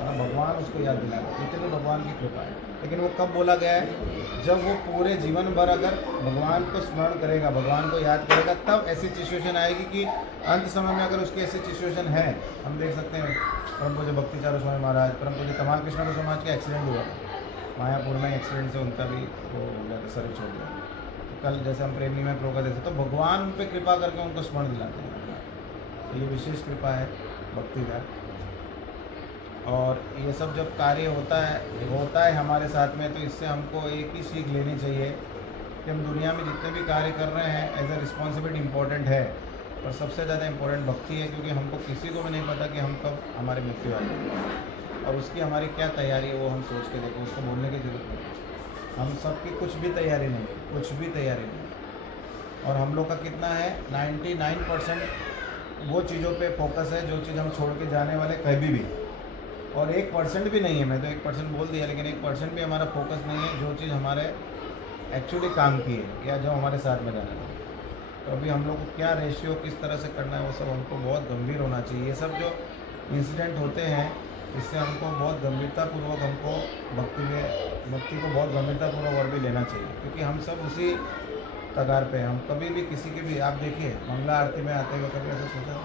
और भगवान उसको याद दिलाएगा। इतनी भगवान की कृपा है। लेकिन वो कब बोला गया है? जब वो पूरे जीवन भर अगर भगवान को स्मरण करेगा, भगवान को याद करेगा, तब ऐसी सिचुएशन आएगी कि अंत समय में अगर उसकी ऐसी सिचुएशन है, हम देख सकते हैं परम पूज्य भक्ति चारू स्वामी महाराज, परम पूज्य तमाल कृष्ण को समाज का एक्सीडेंट हुआ था मायापुर में, एक्सीडेंट से उनका भी वो हो गया था, शरीर छोड़ दिया। तो कल जैसे हम प्रेमी में प्रो का देते, तो भगवान उन पर कृपा करके उनको स्मरण दिलाते हैं। तो ये विशेष कृपा है भक्ति का। और ये सब जब कार्य होता है हमारे साथ में, तो इससे हमको एक ही सीख लेनी चाहिए कि हम दुनिया में जितने भी कार्य कर रहे हैं एज अ रिस्पॉन्सिबिलिटी इम्पोर्टेंट है, पर सबसे ज़्यादा इम्पोर्टेंट भक्ति है, क्योंकि हमको किसी को भी नहीं पता कि हम कब हमारी मृत्यु आएगी और उसकी हमारी क्या तैयारी है, वो हम सोच के देखें। उसको बोलने की जरूरत नहीं, हम सबकी कुछ भी तैयारी नहीं, कुछ भी तैयारी नहीं। और हम लोग का कितना है, 99% वो चीज़ों पे फोकस है जो चीज़ हम छोड़ के जाने वाले कभी भी, और 1% भी नहीं है। मैं तो 1% बोल दिया, लेकिन 1% भी हमारा फोकस नहीं है जो चीज़ हमारे एक्चुअली काम की है या जो हमारे साथ में जाना है। तो अभी हम लोग को क्या रेशियो किस तरह से करना है, वो सब हमको बहुत गंभीर होना चाहिए। ये सब जो इंसिडेंट होते हैं, इससे हमको बहुत गंभीरतापूर्वक हमको भक्ति को बहुत गंभीरतापूर्वक और भी लेना चाहिए, क्योंकि हम सब उसी कगार पे हैं। हम कभी भी किसी की भी, आप देखिए मंगला आरती में आते हुए कभी ऐसा सोचा है?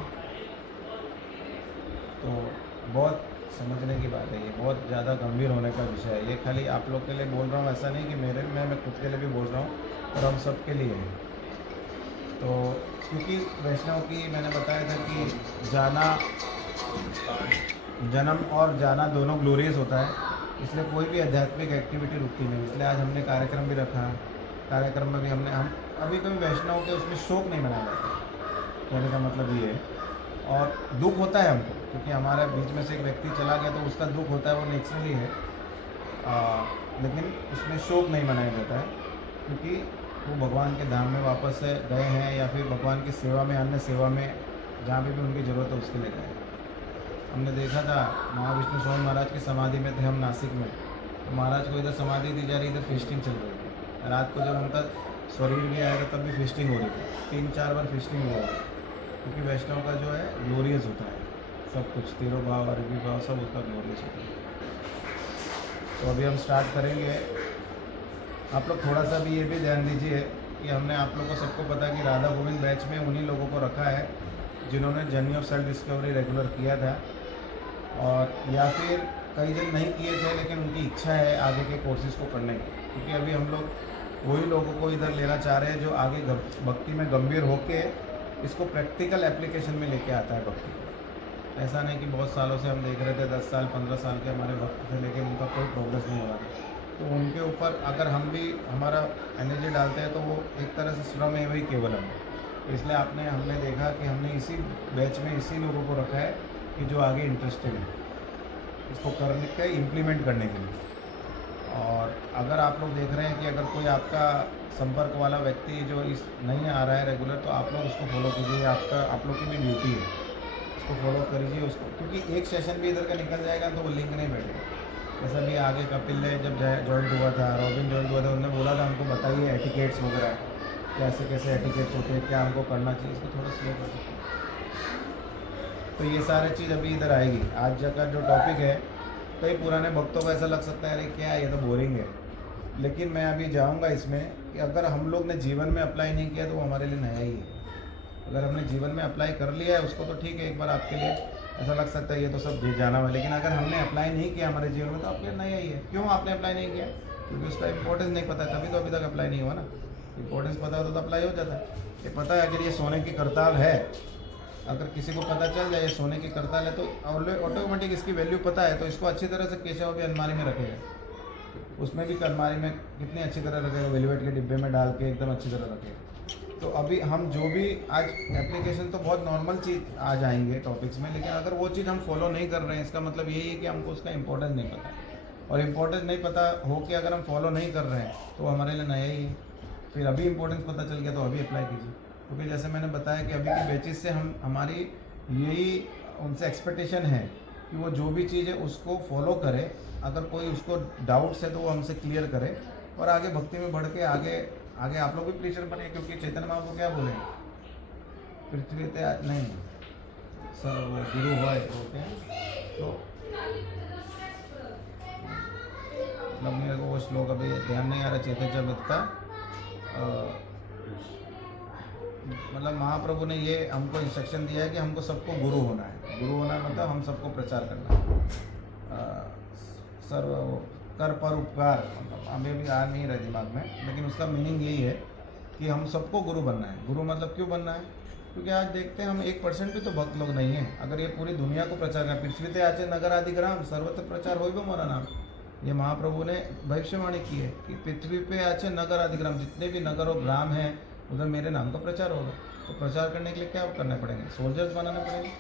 तो बहुत समझने की बात है, ये बहुत ज़्यादा गंभीर होने का विषय है। ये खाली आप लोग के लिए बोल रहा हूँ, ऐसा नहीं कि मैं खुद के लिए भी बोल रहा हूँ, और हम सब के लिए है। तो क्योंकि वैष्णव की मैंने बताया था कि जाना, जन्म और जाना दोनों ग्लोरियस होता है, इसलिए कोई भी आध्यात्मिक एक्टिविटी रुकती नहीं। इसलिए आज हमने कार्यक्रम भी रखा, कार्यक्रम में भी हम अभी कोई वैष्णव के उसमें शोक नहीं मनाया जाता, कहने का मतलब ये है। और दुख होता है हमको, क्योंकि हमारे बीच में से एक व्यक्ति चला गया, तो उसका दुख होता है, वो नेचुरली है। लेकिन उसमें शोक नहीं मनाया जाता है, क्योंकि वो भगवान के धाम में वापस से गए हैं, या फिर भगवान की सेवा में, अन्य सेवा में, जहाँ पे भी उनकी ज़रूरत है उसके लिए गए। हमने देखा था महाविष्णु स्वामी महाराज की समाधि में थे हम नासिक में, तो महाराज को इधर समाधि दी जा रही, इधर फेस्टिंग चल रही थी। रात को जब उनका शरीर भी आया था तब भी फेस्टिंग हो रही थी, 3-4 बार फेस्टिंग हुआ, क्योंकि वैष्णव का जो है ग्लोरियस होता है सब कुछ, तिरुभाव अरबी भाव सब उसका ग्लोरियस होता है। तो अभी हम स्टार्ट करेंगे। आप लोग थोड़ा सा भी ये भी ध्यान दीजिए कि हमने आप लोगों को सबको पता है कि राधा गोविंद बैच में उन्हीं लोगों को रखा है जिन्होंने journey of self discovery regular किया था, और या फिर कई जन नहीं किए थे लेकिन उनकी इच्छा है आगे के कोर्सेज़ को करने की। क्योंकि अभी हम लोग वही लोगों को इधर लेना चाह रहे हैं जो आगे भक्ति में गंभीर होके इसको प्रैक्टिकल एप्लीकेशन में लेके आता है भक्ति को। ऐसा नहीं कि बहुत सालों से हम देख रहे थे, 10 साल 15 साल के हमारे वक्त थे, लेकिन उनका कोई प्रोग्रेस नहीं हो रहा था। तो उनके ऊपर अगर हम भी हमारा एनर्जी डालते हैं तो वो एक तरह से श्रम है वही केवलम। तो इसलिए हमने देखा कि हमने इसी बैच में इसी लोगों को रखा है कि जो आगे इंटरेस्टेड है इसको करने के, इम्प्लीमेंट करने के लिए। और अगर आप लोग देख रहे हैं कि अगर कोई आपका संपर्क वाला व्यक्ति जो इस नहीं आ रहा है रेगुलर, तो आप लोग उसको फॉलो कीजिए, आप लोग की भी ड्यूटी है, उसको फॉलो करिए उसको, क्योंकि एक सेशन भी इधर का निकल जाएगा तो वो लिंक नहीं बैठेगा। जैसा भी आगे कपिल ने जब ज्वाइंट हुआ था, रॉबिन ज्वाइंट हुआ था, उन्होंने बोला था हमको बताइए एटिकेट्स वगैरह, कैसे कैसे एटिकेट्स होते हैं, क्या हमको करना चाहिए, इसको थोड़ा स्लो कर सकते हैं। तो ये सारी चीज़ अभी इधर आएगी। आज का जो टॉपिक है, कई पुराने भक्तों को ऐसा लग सकता है अरे क्या है, ये तो बोरिंग है, लेकिन मैं अभी जाऊंगा इसमें कि अगर हम लोग ने जीवन में अप्लाई नहीं किया तो वो हमारे लिए नया ही है। अगर हमने जीवन में अप्लाई कर लिया है उसको तो ठीक है, एक बार आपके लिए ऐसा लग सकता है ये तो सब जाना हुआ, लेकिन अगर हमने अप्लाई नहीं किया हमारे जीवन में तो आपके लिए नया ही है। क्यों आपने अप्लाई नहीं किया? क्योंकि उसका इंपॉर्टेंस नहीं पता है, तभी तो अभी तक अप्लाई नहीं हुआ ना। इंपॉर्टेंस पता होता तो अप्लाई हो जाता है। ये पता है अगर ये सोने की करताल है, अगर किसी को पता चल जाए ये सोने की करताल है, तो ऑटोमेटिक इसकी वैल्यू पता है, तो इसको अच्छी तरह से केशव भी अलमारी में रखेगा। उसमें भी अलमारी में कितनी अच्छी तरह रखेगा, वेलवेट के डिब्बे में डाल के एकदम अच्छी तरह रखेगा। तो अभी हम जो भी आज एप्लीकेशन तो बहुत नॉर्मल चीज़ आ जाएंगे टॉपिक्स में, लेकिन अगर वो चीज़ हम फॉलो नहीं कर रहे हैं, इसका मतलब यही है कि हमको उसका इंपॉर्टेंस नहीं पता। और इम्पोर्टेंस नहीं पता हो के अगर हम फॉलो नहीं कर रहे हैं तो हमारे लिए नया ही है। फिर अभी इंपॉर्टेंस पता चल गया तो अभी अप्लाई कीजिए, क्योंकि जैसे मैंने बताया कि अभी की बेसिस से हमारी यही उनसे एक्सपेक्टेशन है कि वो जो भी चीज़ है उसको फॉलो करे। अगर कोई उसको डाउट्स है तो वो हमसे क्लियर करे, और आगे भक्ति में बढ़ के आगे आप लोग भी प्रीचर बने। क्योंकि चैतन्य महाप्रभु क्या बोले, पृथ्वी पे नहीं सर वो गुरु हुआ है तो वो श्लोक अभी ध्यान नहीं आ रहा चैतन्य चरित का। मतलब महाप्रभु ने ये हमको इंस्ट्रक्शन दिया है कि हमको सबको गुरु होना है। गुरु होना मतलब हम सबको प्रचार करना है। सर्व कर पर उपकार, मतलब हमें भी आ नहीं रहा दिमाग में, लेकिन उसका मीनिंग यही है कि हम सबको गुरु बनना है। गुरु मतलब क्यों बनना है? क्योंकि आज देखते हैं हम 1% भी तो भक्त लोग नहीं हैं। अगर ये पूरी दुनिया को प्रचार करें, पृथ्वी ते आचे नगर आदि ग्राम सर्वत्र प्रचार हो मोरा नाम, ये महाप्रभु ने भविष्यवाणी की है कि पृथ्वी पे आचे नगर आदि ग्राम, जितने भी नगर और ग्राम हैं उधर मेरे नाम का प्रचार होगा। तो प्रचार करने के लिए क्या करना पड़ेंगे? सोल्जर्स बनाने पड़ेंगे,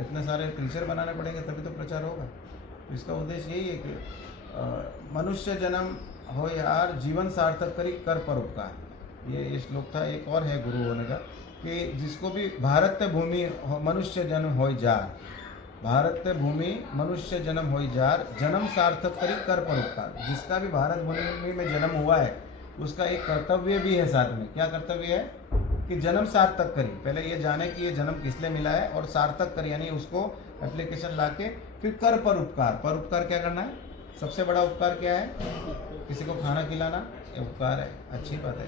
इतने सारे क्रीचर बनाने पड़ेंगे, तभी तो प्रचार होगा। तो इसका उद्देश्य यही है कि मनुष्य जन्म हो यार जीवन सार्थक करी कर परोपकार। ये श्लोक था। एक और है गुरु होने का कि जिसको भी भारत भूमि मनुष्य जन्म हो जार, भारत भूमि मनुष्य जन्म हो जार, जन्म सार्थक करी कर परोपकार। जिसका भी भारत भूमि में जन्म हुआ है उसका एक कर्तव्य भी है साथ में। क्या कर्तव्य है? कि जन्म सार्थक करी। पहले ये जाने कि ये जन्म किस लिए मिला है, और सार्थक करी यानी उसको एप्लीकेशन ला के फिर कर पर उपकार। पर उपकार क्या करना है? सबसे बड़ा उपकार क्या है? किसी को खाना खिलाना, ये उपकार है, अच्छी बात है।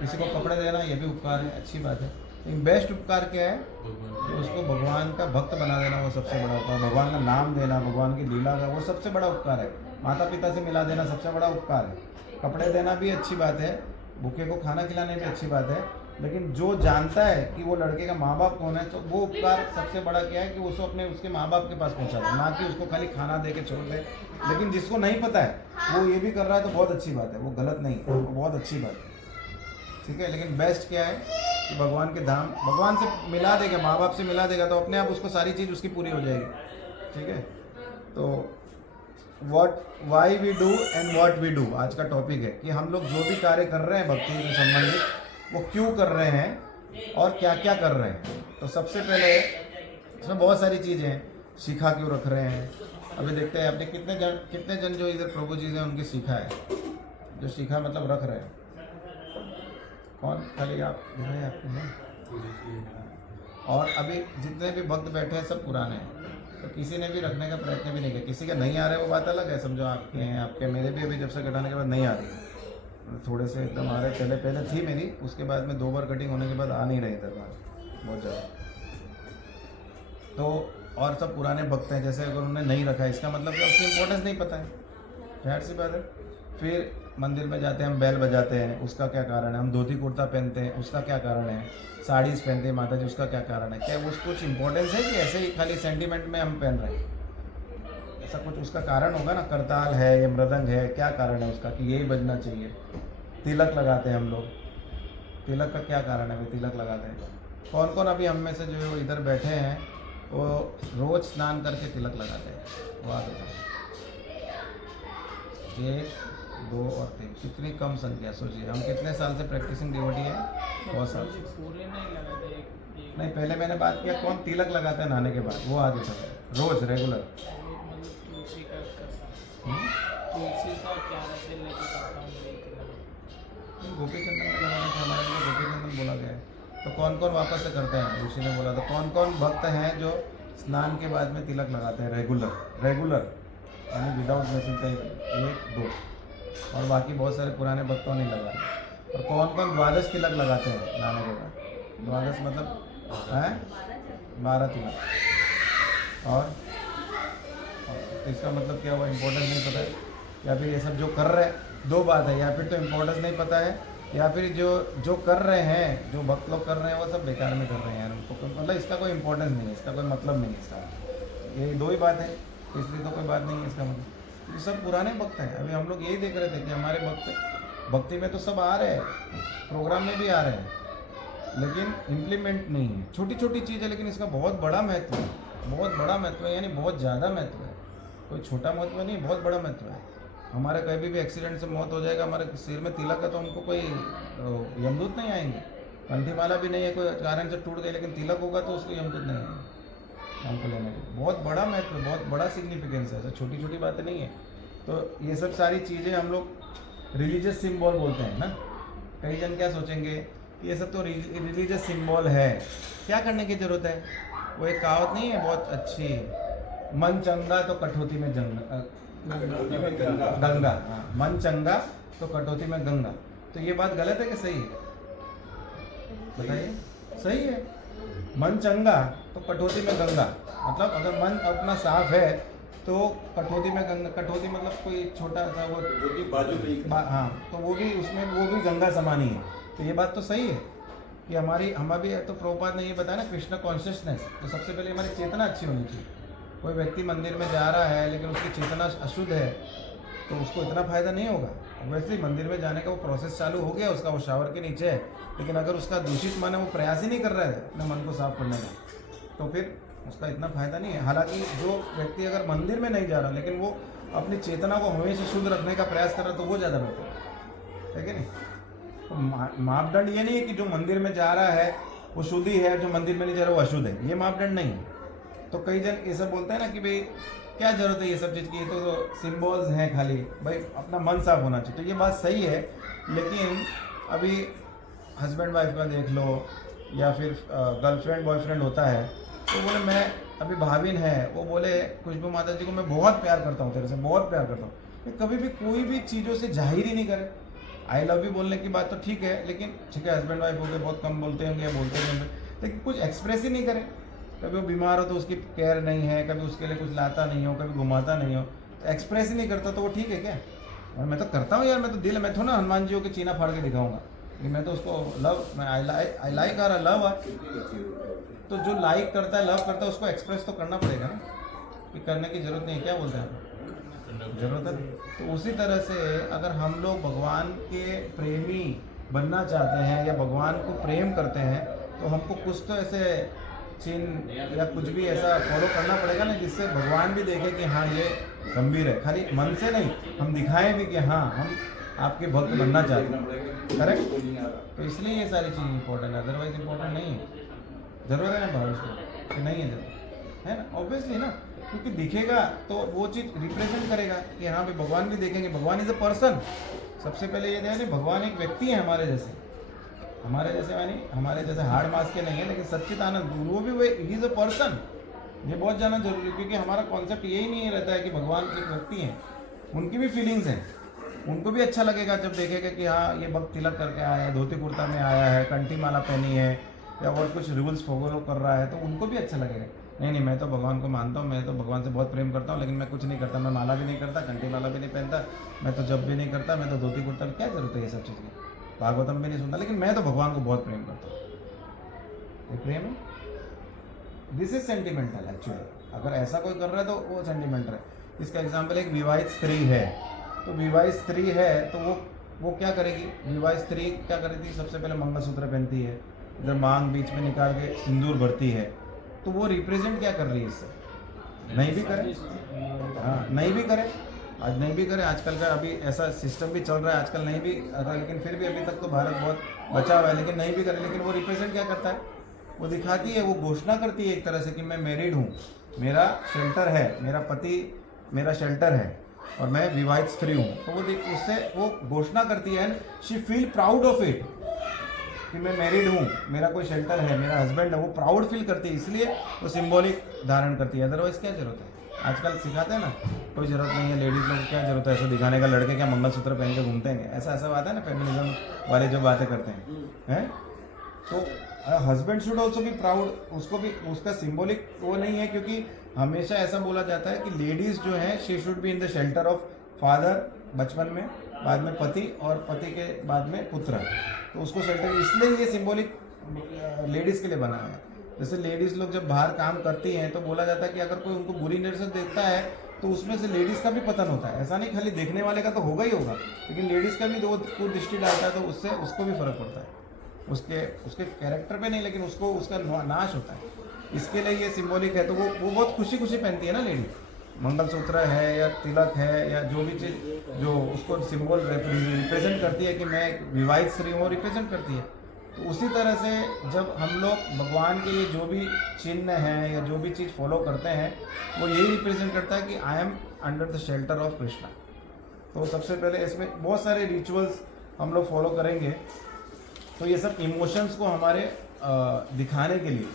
किसी को कपड़े देना, ये भी उपकार है, अच्छी बात है। लेकिन बेस्ट उपकार क्या है? कि उसको भगवान का भक्त बना देना, वो सबसे बड़ा उपकार। भगवान का नाम देना, भगवान की लीला का, वो सबसे बड़ा उपकार है। माता पिता से मिला देना सबसे बड़ा उपकार है। कपड़े देना भी अच्छी बात है, भूखे को खाना खिलाने भी अच्छी बात है, लेकिन जो जानता है कि वो लड़के का माँ बाप कौन है, तो वो उपकार सबसे बड़ा क्या है कि उसको अपने उसके माँ बाप के पास पहुँचा दे, ना कि उसको खाली खाना दे के छोड़ दे। लेकिन जिसको नहीं पता है वो ये भी कर रहा है तो बहुत अच्छी बात है, वो गलत नहीं है, वो बहुत अच्छी बात है, ठीक है। लेकिन बेस्ट क्या है कि भगवान के धाम, भगवान से मिला देगा, माँ बाप से मिला देगा, तो अपने आप उसको सारी चीज़ उसकी पूरी हो जाएगी, ठीक है। तो why we do and what we do आज का टॉपिक है कि हम लोग जो भी कार्य कर रहे हैं भक्ति से संबंधित, वो क्यों कर रहे हैं और क्या क्या कर रहे हैं। तो सबसे पहले इसमें बहुत सारी चीज़ें हैं। सीखा क्यों रख रहे हैं, अभी देखते हैं आपने कितने जन जो इधर प्रभु जी ने उनकी सीखा है, जो सीखा मतलब रख रहे हैं। कौन? खाली आप दिखाए आपको नहीं? और अभी जितने भी भक्त बैठे हैं सब पुराने हैं, तो किसी ने भी रखने का प्रयत्न भी नहीं किया। किसी का नहीं आ रहा है वो बात अलग है, समझो आपके हैं, आपके मेरे भी अभी जब से कटाने के बाद नहीं आ रही है, थोड़े से एकदम आ रहे। पहले थी मेरी, उसके बाद में 2 बार कटिंग होने के बाद आ नहीं रही इधर बात बहुत ज़्यादा। तो और सब पुराने भक्त हैं, जैसे अगर उन्होंने नहीं रखा है इसका मतलब कि उसकी इम्पोर्टेंस नहीं पता है, जाहिर सी बात है। फिर मंदिर में जाते हैं हम बेल बजाते हैं, उसका क्या कारण है? हम धोती कुर्ता पहनते हैं, उसका क्या कारण है? साड़ीज़ पहनते हैं माता जी, उसका क्या कारण है? क्या वो कुछ इंपॉर्टेंस है कि ऐसे ही खाली सेंटीमेंट में हम पहन रहे हैं? ऐसा कुछ उसका कारण होगा ना। करताल है, ये मृदंग है, क्या कारण है उसका कि यही बजना चाहिए? तिलक लगाते हैं हम लोग, तिलक का क्या कारण है? वे तिलक लगाते हैं। कौन कौन अभी हम में से जो इधर बैठे हैं वो रोज़ स्नान करके तिलक लगाते हैं? वो आ बताओ। 1 2 और 3, कितनी कम संख्या। सोचिए हम कितने साल से प्रैक्टिसिंग डिवोटी है? बहुत साल से। पूरे नहीं लगाते। नहीं, पहले मैंने बात किया कौन तिलक लगाता है नहाने के बाद, वो आगे चल रोज रेगुलर। मतलब तुलसी का तुलसी का क्या से लेके करता हूँ। गोपी चंदन में लगाने से हमारे लिए गोपी चंदन बोला गया है। तो कौन कौन वापस से करते हैं? ऋषि ने बोला। तो कौन कौन भक्त हैं जो स्नान के बाद में तिलक लगाते हैं रेगुलर यानी विदाउट मिसिंग कहीं? 1 2 और बाकी बहुत सारे पुराने भक्तों ने लगाए। और कौन कौन द्वादश तिलक लगाते हैं नहाने के बाद? द्वादश मतलब है 12 तिलक। और तो इसका मतलब क्या हुआ? इम्पोर्टेंस नहीं पता है, या फिर ये सब जो कर रहे हैं, 2 बात है, या फिर तो इम्पोर्टेंस नहीं पता है, या फिर जो कर रहे हैं, जो भक्त लोग कर रहे हैं वो सब बेकार में कर रहे हैं यार, उनको मतलब इसका कोई इम्पोर्टेंस नहीं है, इसका कोई मतलब नहीं है इसका। ये 2 ही बात है, इसलिए तो कोई बात नहीं है इसका मतलब। ये सब पुराने भक्त हैं। अभी हम लोग यही देख रहे थे कि हमारे भक्त भक्ति में तो सब आ रहे हैं, प्रोग्राम में भी आ रहे हैं, लेकिन इम्प्लीमेंट नहीं है। छोटी छोटी चीज़ है लेकिन इसका बहुत बड़ा महत्व है, बहुत बड़ा महत्व है, यानी बहुत ज़्यादा महत्व है। कोई छोटा महत्व नहीं, बहुत बड़ा महत्व है। हमारे कभी भी एक्सीडेंट से मौत हो जाएगा, हमारे सिर में तिलक है तो हमको कोई यमदूत नहीं आएंगे। कंठी माला भी नहीं है, कोई कारण से टूट गई, लेकिन तिलक होगा तो उसको यमदूत नहीं आएंगे हमको लेने के। बहुत बड़ा महत्व, बहुत बड़ा सिग्निफिकेंस है, ऐसा छोटी छोटी बातें नहीं है। तो ये सब सारी चीज़ें हम लोग रिलीजियस सिम्बॉल बोलते हैं ना। कई जन क्या सोचेंगे, ये सब तो रिलीजियस सिंबल है, क्या करने की ज़रूरत है? वो एक कहावत नहीं है बहुत अच्छी, मन चंगा तो कठौती में जंग, कटौती में गंगा। गंगा, हाँ, मन चंगा तो कटौती में गंगा। तो ये बात गलत है कि सही है? बताइए, सही है। मन चंगा तो कटौती में गंगा, मतलब अगर मन अपना साफ है तो कटौती में गंगा, कटौती मतलब कोई छोटा सा वो बाजू में हाँ, तो वो भी उसमें वो भी गंगा समान ही है। तो ये बात तो सही है कि हमारी तो प्रभुपाद ने ये बताया ना, कृष्ण कॉन्शियसनेस। तो सबसे पहले हमारी चेतना अच्छी होनी चाहिए। कोई व्यक्ति मंदिर में जा रहा है लेकिन उसकी चेतना अशुद्ध है तो उसको इतना फायदा नहीं होगा। वैसे ही मंदिर में जाने का वो प्रोसेस चालू हो गया उसका, वो शावर के नीचे है, लेकिन अगर उसका दूषित मन है, वो प्रयास ही नहीं कर रहा है अपने मन को साफ करने का, तो फिर उसका इतना फायदा नहीं है। हालांकि जो व्यक्ति अगर मंदिर में नहीं जा रहा लेकिन वो अपनी चेतना को हमेशा शुद्ध रखने का प्रयास कर रहा है तो वो ज़्यादा बेहतर है कि नहीं? तो मापदंड ये नहीं है कि जो मंदिर में जा रहा है वो शुद्ध ही है, जो मंदिर में नहीं जा रहा वो अशुद्ध है, ये मापदंड नहीं है। तो कई जन ये सब बोलते हैं ना कि भाई क्या जरूरत है ये सब चीज़ की, तो सिम्बल्स हैं खाली, भाई अपना मन साफ होना चाहिए। तो ये बात सही है, लेकिन अभी हस्बैंड वाइफ का देख लो या फिर गर्लफ्रेंड बॉयफ्रेंड होता है, तो बोले मैं अभी भाभिन है, वो बोले खुशबू माता जी को मैं बहुत प्यार करता हूँ, तेरे से बहुत प्यार करता हूँ, ये कभी भी कोई भी चीज़ों से जाहिर ही नहीं करे। आई लव यू बोलने की बात तो ठीक है, लेकिन ठीक है हस्बैंड वाइफ हो गए, बहुत कम बोलते होंगे या बोलते होंगे, लेकिन कुछ एक्सप्रेस ही नहीं करे। कभी वो बीमार हो तो उसकी केयर नहीं है, कभी उसके लिए कुछ लाता नहीं हो, कभी घुमाता नहीं हो, तो एक्सप्रेस ही नहीं करता, तो वो ठीक है क्या? और मैं तो करता हूँ यार, मैं तो दिल, मैं थोड़ा हनुमान जी के चीना फाड़ के दिखाऊंगा, लेकिन मैं तो उसको लव, मैं आई लाइक आर लव। तो जो लाइक करता है, लव करता है, उसको एक्सप्रेस तो करना पड़ेगा ना, कि करने की जरूरत नहीं है। क्या बोलते हैं, जरूरत है। तो उसी तरह से अगर हम लोग भगवान के प्रेमी बनना चाहते हैं या भगवान को प्रेम करते हैं, तो हमको कुछ तो ऐसे चिन्ह या कुछ भी ऐसा फॉलो करना पड़ेगा ना, जिससे भगवान भी देखे कि हाँ ये गंभीर है। खाली मन से नहीं, हम दिखाएं भी कि हाँ हम आपके भक्त बनना चाहते हैं, करेक्ट। तो इसलिए ये सारी चीज़ इंपॉर्टेंट है, अदरवाइज इंपॉर्टेंट नहीं है। जरूरत है ना भविष्य कि नहीं है, जरूरत है ना, ऑब्वियसली ना, क्योंकि दिखेगा तो वो चीज़ रिप्रेजेंट करेगा कि हाँ भाई भगवान भी देखेंगे, भगवान इज अ पर्सन। सबसे पहले ये ध्यान, भगवान एक व्यक्ति है हमारे जैसे, यानी हमारे जैसे हार्ड मास के नहीं है, लेकिन सच्चिदानंद वो भी ही इज अ पर्सन। ये बहुत जानना जरूरी है, क्योंकि हमारा कॉन्सेप्ट यही नहीं रहता है कि भगवान एक व्यक्ति हैं, उनकी भी फीलिंग्स हैं, उनको भी अच्छा लगेगा जब देखेगा कि हाँ ये भक्त तिलक करके आया है, धोती कुर्ता में आया है, कंठी माला पहनी है या और कुछ रूल्स फॉलो कर रहा है, तो उनको भी अच्छा लगेगा। नहीं मैं तो भगवान को मानता हूँ, मैं तो भगवान से बहुत प्रेम करता हूँ, लेकिन मैं कुछ नहीं करता, मैं माला भी नहीं करता, कंठी माला भी नहीं पहनता, मैं तो जब भी नहीं करता, मैं तो धोती कुर्ता में, क्या जरूरत है ये सब चीज़ की, भागवतम भी नहीं सुनता, लेकिन मैं तो भगवान को बहुत प्रेम करता हूँ। ये प्रेम है, दिस इज सेंटिमेंटल एक्चुअली। अगर ऐसा कोई कर रहा है तो वो सेंटिमेंटल है। इसका एग्जाम्पल एक विवाहित स्त्री है, तो विवाहित स्त्री है तो वो क्या करेगी? विवाहित स्त्री क्या करती? सबसे पहले मंगलसूत्र पहनती है, इधर मांग बीच में निकाल के सिंदूर भरती है, तो वो रिप्रेजेंट क्या कर रही है इससे? नहीं भी करे, हाँ नहीं भी करे, आज नहीं भी करे, आजकल का अभी ऐसा सिस्टम भी चल रहा है, आजकल नहीं भी आता, लेकिन फिर भी अभी तक तो भारत बहुत बचा हुआ है, लेकिन नहीं भी करे, लेकिन वो रिप्रेजेंट क्या करता है? वो दिखाती है, वो घोषणा करती है एक तरह से कि मैं मैरिड हूँ, मेरा शेल्टर है, मेरा पति मेरा शेल्टर है और मैं विवाहित स्त्री हूँ। तो वो उससे वो घोषणा करती है, she feel proud of it कि मैं मैरिड हूँ, मेरा कोई शेल्टर है, मेरा हस्बैंड है, वो प्राउड फील करती है, इसलिए वो सिंबॉलिक धारण करती है। अदरवाइज क्या जरूरत है? आजकल सिखाते हैं ना, कोई जरूरत नहीं है, लेडीज लोग को क्या जरूरत है ऐसा दिखाने का, लड़के क्या मंगलसूत्र पहन के घूमते हैं, ऐसा बात है ना, फेमिनिज्म वाले जो बातें करते हैं। तो husband should also be proud, उसको भी उसका सिंबॉलिक वो नहीं है, क्योंकि हमेशा ऐसा बोला जाता है कि लेडीज जो है she should be in the shelter of father बचपन में, बाद में पति और पति के बाद में पुत्र, तो उसको शेल्टर, इसलिए ये सिंबॉलिक लेडीज के लिए बना है। जैसे लेडीज लोग जब बाहर काम करती हैं तो बोला जाता है कि अगर कोई उनको बुरी नजर से देखता है तो उसमें से लेडीज का भी पतन होता है। ऐसा नहीं खाली देखने वाले का तो होगा ही होगा, लेकिन लेडीज का भी कोई दृष्टि डालता है तो उससे उसको भी फर्क पड़ता है, उसके कैरेक्टर पे नहीं, लेकिन उसको उसका नाश होता है। इसके लिए ये सिंबॉलिक है। तो वो बहुत खुशी पहनती है ना लेडी, मंगलसूत्र है या तिलक है या जो भी चीज़ जो उसको सिंबल रिप्रेजेंट करती है कि मैं एक विवाहित स्त्री हूँ, रिप्रेजेंट करती है। तो उसी तरह से जब हम लोग भगवान के लिए जो भी चिन्ह हैं या जो भी चीज़ फॉलो करते हैं वो यही रिप्रेजेंट करता है कि I am under the shelter of Krishna. तो सबसे पहले इसमें बहुत सारे रिचुअल्स हम लोग फॉलो करेंगे। तो ये सब इमोशंस को हमारे दिखाने के लिए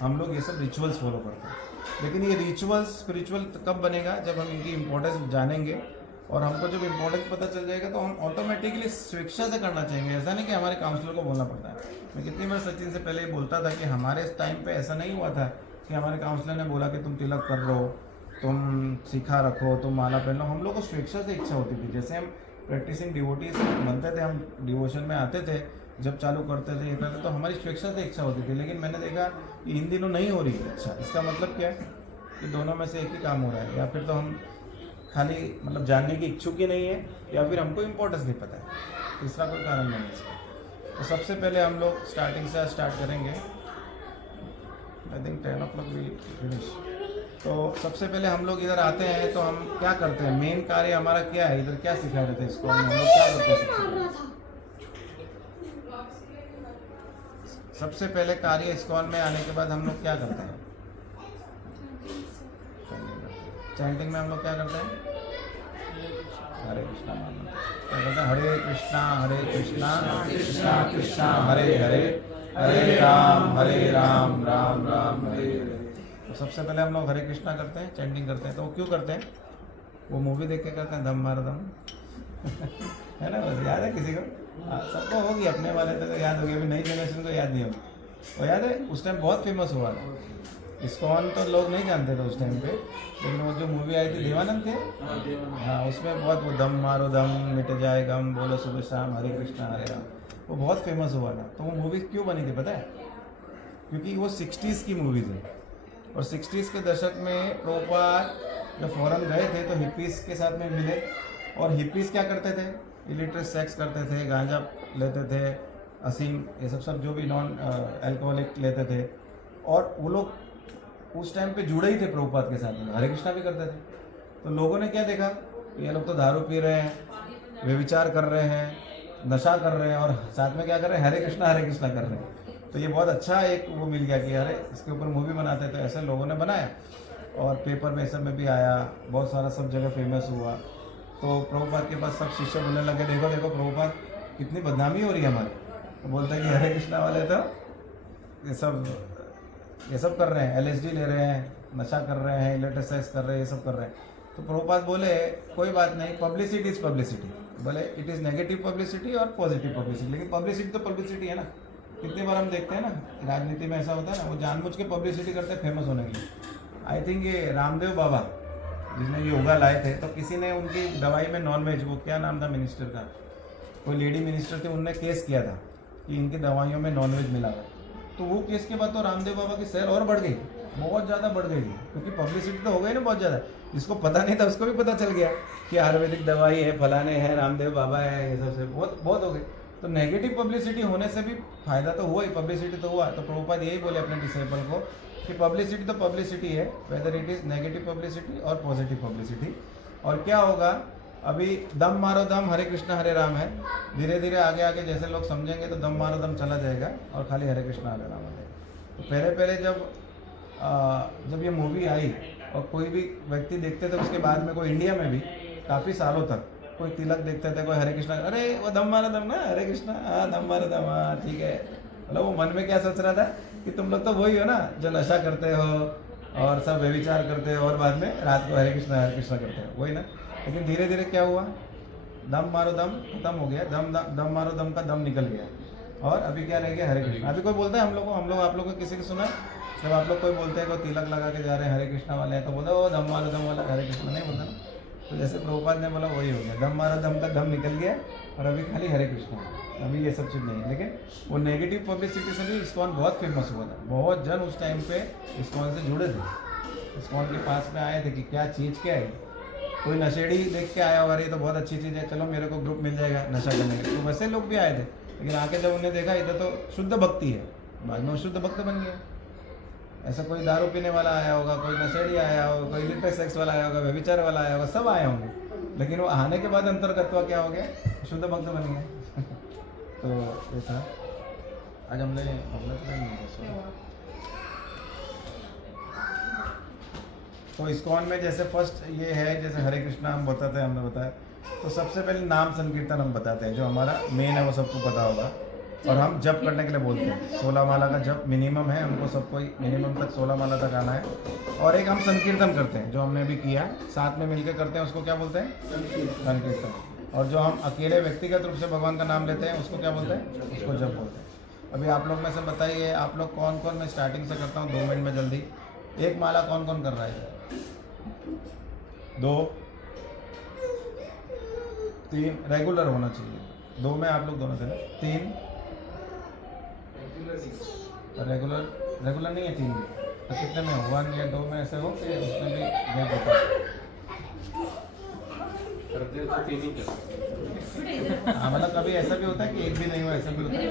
हम लोग ये सब रिचुअल्स फॉलो करते हैं। लेकिन ये रिचुअल्स स्पिरिचुअल कब बनेगा, जब हम इनकी इम्पोर्टेंस जानेंगे, और हमको जब इम्पोर्टेंस पता चल जाएगा तो हम ऑटोमेटिकली स्वेच्छा से करना चाहेंगे। ऐसा नहीं कि हमारे काउंसलर को बोलना पड़ता है। मैं कितनी बार सचिन से पहले ही बोलता था कि हमारे इस टाइम पे ऐसा नहीं हुआ था कि हमारे काउंसलर ने बोला कि तुम तिलक कर लो, तुम सिखा रखो, तुम माला पहन लो। हम लोग को स्वेच्छा से इच्छा होती थी। जैसे हम प्रैक्टिसिंग डिवोटीज बनते थे, हम डिवोशन में आते थे, जब चालू करते थे ये करते तो हमारी स्वेच्छा से इच्छा होती थी। लेकिन मैंने देखा कि इन दिनों नहीं हो रही है इच्छा। इसका मतलब क्या है कि दोनों में से एक ही काम हो रहा है, या फिर तो हम खाली मतलब जानने की इच्छुक ही नहीं है, या फिर हमको इम्पोर्टेंस नहीं पता है। तीसरा कोई कारण नहीं है इसका। तो सबसे पहले हम लोग स्टार्टिंग से स्टार्ट करेंगे। I think 10 o'clock will finish. तो सबसे पहले हम लोग इधर आते हैं तो हम क्या करते हैं, मेन कार्य हमारा क्या है, इधर क्या सिखाया जाता है इसको, हम लोग क्या करते हैं सबसे पहले कार्य इस्कॉन में आने के बाद हम लोग क्या करते हैं, चैंटिंग में हम लोग क्या करते हैं, हरे कृष्णा मानना। क्या करते हैं, हरे कृष्णा कृष्णा कृष्णा हरे हरे, हरे राम राम राम हरे हरे। तो सबसे पहले हम लोग हरे कृष्णा करते हैं, चैंटिंग करते हैं। तो वो क्यों करते हैं, वो मूवी देख के करते हैं, दम मार दम है ना, बस याद है किसी को? हाँ, सबको होगी, अपने वाले तो याद होगी, अभी नई जनरेशन को याद नहीं होगी। वो याद है उस टाइम बहुत फेमस हुआ था। इस्कॉन तो लोग नहीं जानते थे उस टाइम पे, लेकिन वो जो मूवी आई थी देवानंद थे, हाँ उसमें बहुत वो दम मारो दम मिट जाए गम बोलो सुबह शाम हरे कृष्णा हरे राम, वो बहुत फेमस हुआ था। तो वो मूवी क्यों बनी थी पता है, क्योंकि वो 60s की मूवीज़ है, और 60s के दशक में प्रभुपाद जब फॉरेन गए थे तो हिप्पीज़ के साथ में मिले, और हिप्पीज़ क्या करते थे, इलिटरेट सेक्स करते थे, गांजा लेते थे, असीम, ये सब जो भी नॉन अल्कोहलिक लेते थे, और वो लोग उस टाइम पे जुड़े ही थे प्रभुपाद के साथ में, हरे कृष्णा भी करते थे। तो लोगों ने क्या देखा, ये लोग तो दारू पी रहे हैं, व्यभिचार कर रहे हैं, नशा कर रहे हैं, और साथ में क्या कर रहे हैं, हरे कृष्णा कर रहे हैं। तो ये बहुत अच्छा एक वो मिल गया कि अरे इसके ऊपर मूवी बनाते हैं। तो ऐसे लोगों ने बनाया, और पेपर में सब में भी आया, बहुत सारा सब जगह फेमस हुआ। तो प्रभुपाद के पास सब शिष्य बोलने लगे, देखो देखो प्रभुपाद कितनी बदनामी हो रही है हमारी। तो बोलते हैं कि हरे कृष्णा वाले तो ये सब कर रहे हैं, LSD ले रहे हैं, नशा कर रहे हैं, इलिटरेट सेक्स कर रहे हैं, ये सब कर रहे हैं। तो प्रभुपाद बोले कोई बात नहीं, पब्लिसिटी इज पब्लिसिटी। बोले इट इज़ नेगेटिव पब्लिसिटी और पॉजिटिव पब्लिसिटी, लेकिन पब्लिसिटी तो पब्लिसिटी है ना। कितनी बार हम देखते हैं ना राजनीति में ऐसा होता है ना, वो जानबूझ के पब्लिसिटी करते हैं फेमस होने के लिए। आई थिंक ये रामदेव बाबा जिसने योगा लाए थे, तो किसी ने उनकी दवाई में नॉनवेज, वो क्या नाम था मिनिस्टर का, कोई लेडी मिनिस्टर थी, उनने केस किया था कि इनकी दवाइयों में नॉनवेज मिला हुआ। तो वो केस के बाद तो रामदेव बाबा की सेल और बढ़ गई, बहुत ज़्यादा बढ़ गई थी, क्योंकि पब्लिसिटी तो हो गई ना बहुत ज़्यादा। जिसको पता नहीं था उसको भी पता चल गया कि आयुर्वेदिक दवाई है, फलाने हैं, रामदेव बाबा है, ये सब से बहुत हो गई। तो नेगेटिव पब्लिसिटी होने से भी फायदा तो हुआ ही, पब्लिसिटी तो हुआ। तो प्रभुपाद यही बोले अपने डिसेबल को कि पब्लिसिटी तो पब्लिसिटी है, whether it is negative publicity और पॉजिटिव पब्लिसिटी। और क्या होगा, अभी दम मारो दम हरे कृष्णा हरे राम है, धीरे धीरे आगे आगे जैसे लोग समझेंगे तो दम मारो दम चला जाएगा और खाली हरे कृष्णा हरे राम हो जाएगा। तो पहले पहले जब ये मूवी आई और कोई भी व्यक्ति देखते थे, उसके बाद में कोई इंडिया में भी काफ़ी सालों तक कोई तिलक देखते थे, कोई हरे कृष्णा, अरे वो दम मारो दम ना हरे कृष्णा, हाँ दम मारो दम, हाँ ठीक है। मतलब वो मन में क्या सोच रहा था कि तुम लोग तो वही हो ना जो नशा करते हो और सब व्यभिचार करते हो और बाद में रात को हरे कृष्णा करते हो, वही ना। लेकिन धीरे धीरे क्या हुआ, दम मारो दम खत्म हो गया, दम मारो दम का दम निकल गया, और अभी क्या रह गया, हरे कृष्णा। अभी कोई बोलता है हम लोग आप लोग को किसी को सुना, जब आप लोग कोई बोलते हैं कोई तिलक लगा के जा रहे हैं हरे कृष्णा वाले हैं, तो बोलते हो दम मारो दम वाला हरे कृष्णा नहीं बोलता ना। तो जैसे प्रभुपाद ने बोला वही हो गया, दम मारो दम का दम निकल गया और अभी खाली हरे कृष्णा, अभी ये सब चीज़ नहीं है। लेकिन वो नेगेटिव पब्लिसिटी से भी इस्कॉन बहुत फेमस हुआ था, बहुत जन उस टाइम पे इस्कॉन से जुड़े थे, इस्कॉन के पास में आए थे कि क्या चीज़ क्या है। कोई नशेड़ी देख के आया होगा, ये तो बहुत अच्छी चीज़ है, चलो मेरे को ग्रुप मिल जाएगा नशा करने के, तो वैसे लोग भी आए थे। लेकिन आके जब उन्हें देखा इधर तो शुद्ध भक्ति है, बाद में वो शुद्ध भक्त बन गया। ऐसा कोई दारू पीने वाला आया होगा, कोई नशेड़ी आया होगा, कोई इलिटरेट सेक्स वाला आया होगा, व्यभिचार वाला आया होगा, सब आए होंगे, लेकिन वो आने के बाद अंतर्गतवा क्या हो गया, शुद्ध भक्त बन गया। तो ये था आज हमने तो इस्कॉन में जैसे फर्स्ट ये है, जैसे हरे कृष्णा हम बताते हैं, हमने बताया। तो सबसे पहले नाम संकीर्तन हम बताते हैं, जो हमारा मेन है वो सबको पता होगा। और हम जप करने के लिए बोलते हैं 16 माला का जप मिनिमम है, हमको सबको मिनिमम तक 16 माला तक आना है। और एक हम संकीर्तन करते हैं जो हमने अभी किया है, साथ में मिलकर करते हैं, उसको क्या बोलते हैं? संकीर्तन। और जो हम अकेले व्यक्तिगत रूप से भगवान का नाम लेते हैं उसको क्या बोलते हैं? उसको जप बोलते हैं। अभी आप लोग में से बताइए, आप लोग कौन कौन, मैं स्टार्टिंग से करता हूँ 2 मिनट में जल्दी। एक माला कौन कौन कर रहा है? 2 3 रेगुलर होना चाहिए। 2 में आप लोग दोनों थे ना? 3 रेगुलर नहीं है 3 भी, तो कितने में हो? 1 या 2 में ऐसे हो कि उसमें भी गैप होता है? हाँ, मतलब कभी ऐसा भी होता है कि एक भी नहीं हो, ऐसा भी होता है।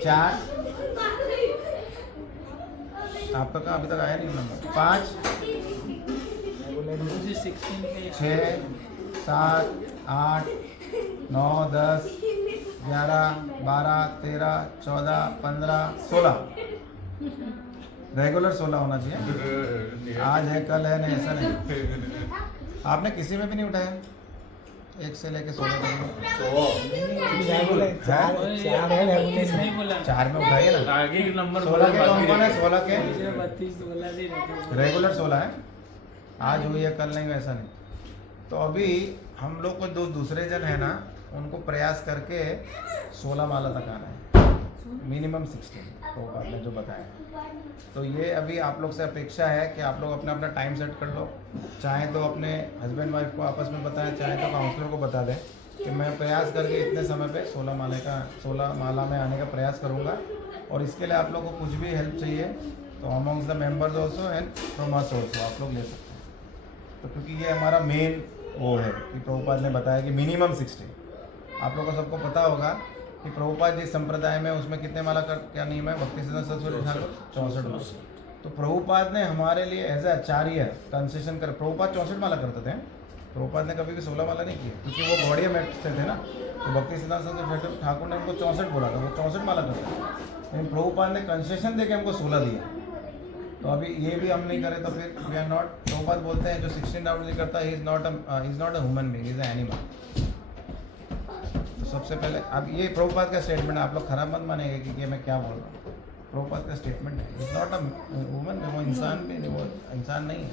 4 आपका कहाँ अभी तक आया नहीं नंबर? 5 मुझे 16 पे 6 7 8 9 10 11 12 13 14 15 16 रेगुलर 16 होना चाहिए। आज है कल है, नहीं ऐसा नहीं। आपने किसी में भी नहीं उठाया? 1 से लेके 16 तक नहीं बोला 4 में उठाइए ना। आगे के नंबर 16 के कौन कौन है? 16 के 32 बोला नहीं रहता। रेगुलर 16 है। आज हुई है कल नहीं हुई, ऐसा नहीं। तो अभी हम लोग को दूसरे जन है ना, उनको प्रयास करके 16 माला तक आना है, मिनिमम 16 तो आपने जो बताया। तो ये अभी आप लोग से अपेक्षा है कि आप लोग अपना अपना टाइम सेट कर लो। चाहे तो अपने हस्बैंड वाइफ को आपस में बताएं, चाहे तो काउंसलर को बता दें कि मैं प्रयास करके इतने समय पे 16 माला में आने का प्रयास करूँगा। और इसके लिए आप लोग को कुछ भी हेल्प चाहिए तो amongst the members also and from us also आप लोग ले सकते हैं। तो क्योंकि ये हमारा मेन वो है कि प्रभुपाद ने बताया कि मिनिमम 60। आप लोगों को सबको पता होगा कि प्रभुपाद जिस संप्रदाय में उसमें कितने माला का क्या नियम है? भक्ति सिद्धांत सरस्वती ठाकुर 64 माला। तो प्रभुपाद ने हमारे लिए एज ए आचार्य कंसेशन कर, प्रभुपाद 64 माला करते थे। प्रभुपाद ने कभी भी 16 माला नहीं की, क्योंकि वो गौड़ीय मेट से थे ना। तो भक्ति सिद्धांत सरस्वती ठाकुर ने उनको 64 बोला था, वो 64 माला करते थे। लेकिन प्रभुपाद ने कंसेशन दे के हमको 16 दिया। तो अभी ये भी हम नहीं करें तो फिर वी आर नॉट। प्रभुपाद बोलते हैं जो 16 राउंड करता है, is not a human being, is a animal. तो सबसे पहले अब ये प्रभुपाद का स्टेटमेंट है, आप लोग खराब मत मानेंगे कि मैं क्या बोल रहा हूँ। प्रभुपाद का स्टेटमेंट है, इज नॉट अ ह्यूमन, वो इंसान भी नहीं, वो इंसान नहीं है।